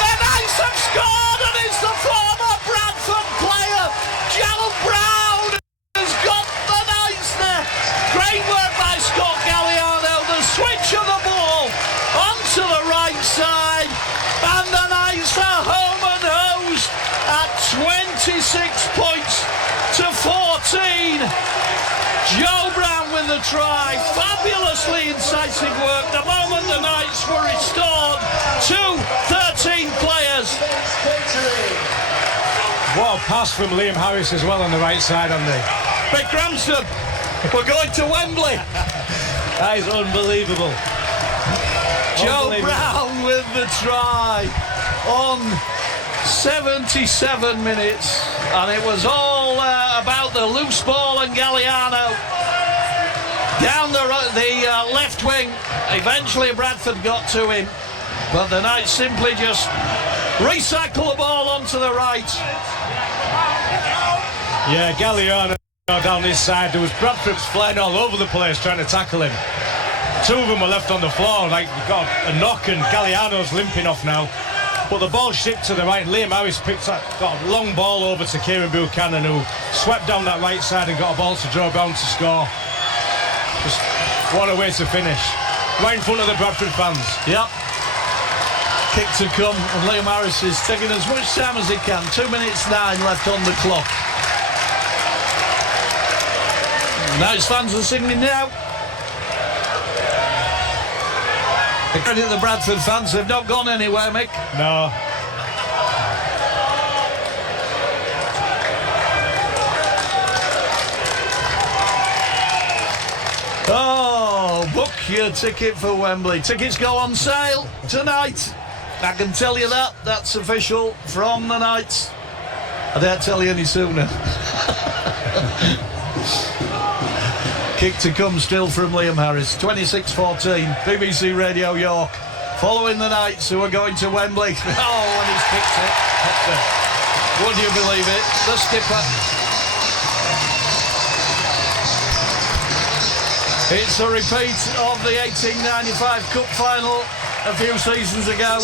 The Knights have scored, and it's the former Bradford player, Joe Brown, has got the Knights there. Great work by Scott Galliano. The switch of the ball onto the right side, and the Knights are home and hosed at 26 points to 14. Joe Brown with the try. Fabulously incisive work. The moment the Knights were restored to 13 players. What a pass from Liam Harris as well on the right side, Andy. Big Ramsden, we're going to Wembley. That is unbelievable. Joe Brown with the try on 77 minutes, and it was all about the loose ball and Galliano down the left wing. Eventually Bradford got to him, but the Knights simply just recycle the ball onto the right. Yeah, Galliano down this side. There was Bradford's flying all over the place trying to tackle him. 2 of them were left on the floor, like got a knock, and Galliano's limping off now. But the ball shipped to the right. Liam Harris got a long ball over to Kieran Buchanan, who swept down that right side and got a ball to Joe Brown to score. Just what a way to finish. Right in front of the Bradford fans. Yep. Kick to come, and Liam Harris is taking as much time as he can. 2 minutes 9 left on the clock. Knights fans are singing now. The credit of the Bradford fans, they've not gone anywhere, Mick. No. Oh, book your ticket for Wembley. Tickets go on sale tonight. I can tell you that. That's official from the Knights. I dare tell you any sooner. Kick to come still from Liam Harris. 26-14, BBC Radio York. Following the Knights, who are going to Wembley. Oh, and he's kicked it. Would you believe it? The skipper. It's a repeat of the 1895 Cup final a few seasons ago.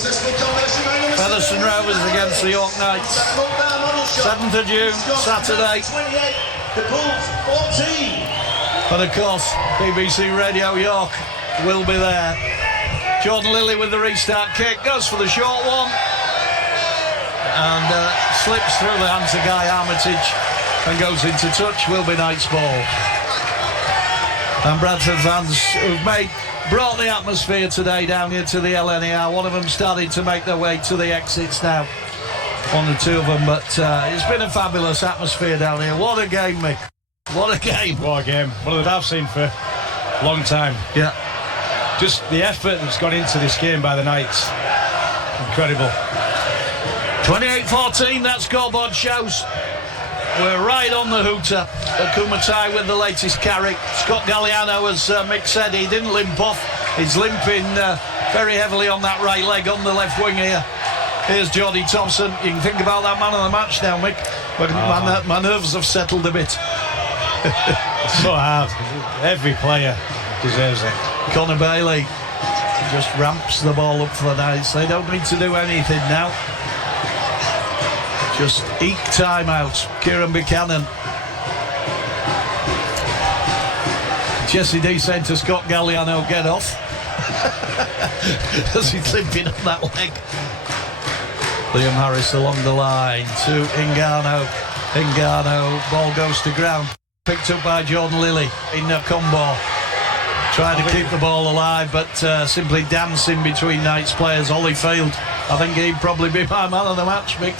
Featherstone Rovers against the York Knights. 7th of June, Saturday. The Bulls 14. And of course, BBC Radio York will be there. Jordan Lilly with the restart kick, goes for the short one, and slips through the hands of Guy Armitage and goes into touch. Will be Knights ball. And Bradford fans who've brought the atmosphere today down here to the LNER. One of them started to make their way to the exits now. 1 or 2 of them, but it's been a fabulous atmosphere down here. What a game, Mick. What a game. What a game. One of the I've seen for a long time. Yeah. Just the effort that's gone into this game by the Knights. Incredible. 28-14, that scoreboard shows. We're right on the hooter. Akumatai with the latest carry. Scott Galliano, as Mick said, he didn't limp off. He's limping very heavily on that right leg on the left wing here. Here's Geordie Thompson. You can think about that man of the match now, Mick. But my nerves have settled a bit. It's so hard. Every player deserves it. Connor Bailey just ramps the ball up for the Knights. They don't need to do anything now. Just eke time out. Kieran Buchanan. Jesse D said to Scott Galliano, get off. As he's limping on that leg. Liam Harris along the line to Hingano. Hingano, ball goes to ground. Picked up by Jordan Lilly in the combo. Trying to keep the ball alive, but simply dancing between Knights players. Holyfield, I think he'd probably be my man of the match, Mick.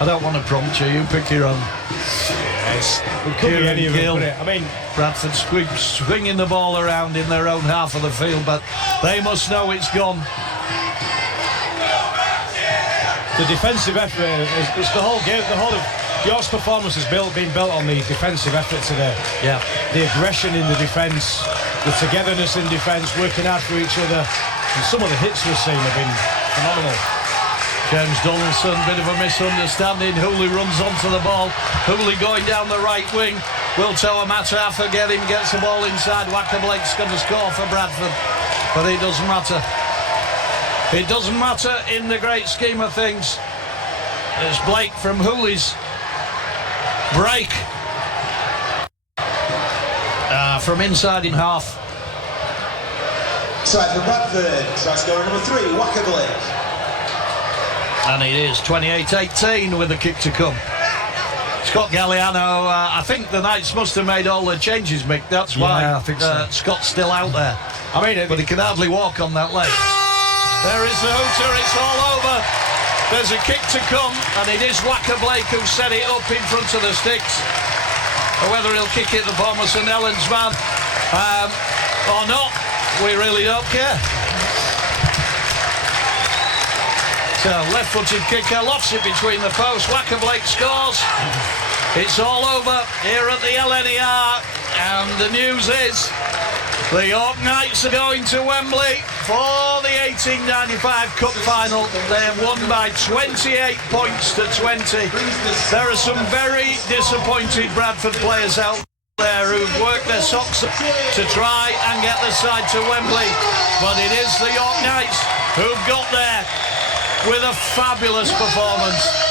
I don't want to prompt you. You pick your own. Yes, it could be any of them, couldn't it? I mean, Bradford swinging the ball around in their own half of the field, but they must know it's gone. the defensive effort is the whole game. The whole of York's performance has been built on the defensive effort today. Yeah, the aggression in the defence, the togetherness in defence, working hard for each other, and some of the hits we've seen have been phenomenal. James Donaldson, bit of a misunderstanding. Hooley runs onto the ball. Hooley going down the right wing. Will Toa Matafa gets the ball inside. Wacker Blake's going to score for Bradford, but it doesn't matter. It doesn't matter in the great scheme of things. It's Blake from Hooley's break from inside in half. Side for Bradford, try scorer number 3, Wacker Blake. And it is 28-18 with the kick to come. Scott Galliano, I think the Knights must have made all the changes, Mick. That's why I think so. Scott's still out there. I mean, but he can hardly walk on that leg. There is the hooter, it's all over. There's a kick to come, and it is Wacker Blake who set it up in front of the sticks. Or whether he'll kick it the bomber St Helens man or not, we really don't care. So left-footed kicker, lofts it between the posts. Wacker Blake scores. It's all over here at the LNER, and the news is the York Knights are going to Wembley for the 1895 Cup final. They have won by 28 points to 20. There are some very disappointed Bradford players out there who've worked their socks up to try and get the side to Wembley, but it is the York Knights who've got there with a fabulous performance.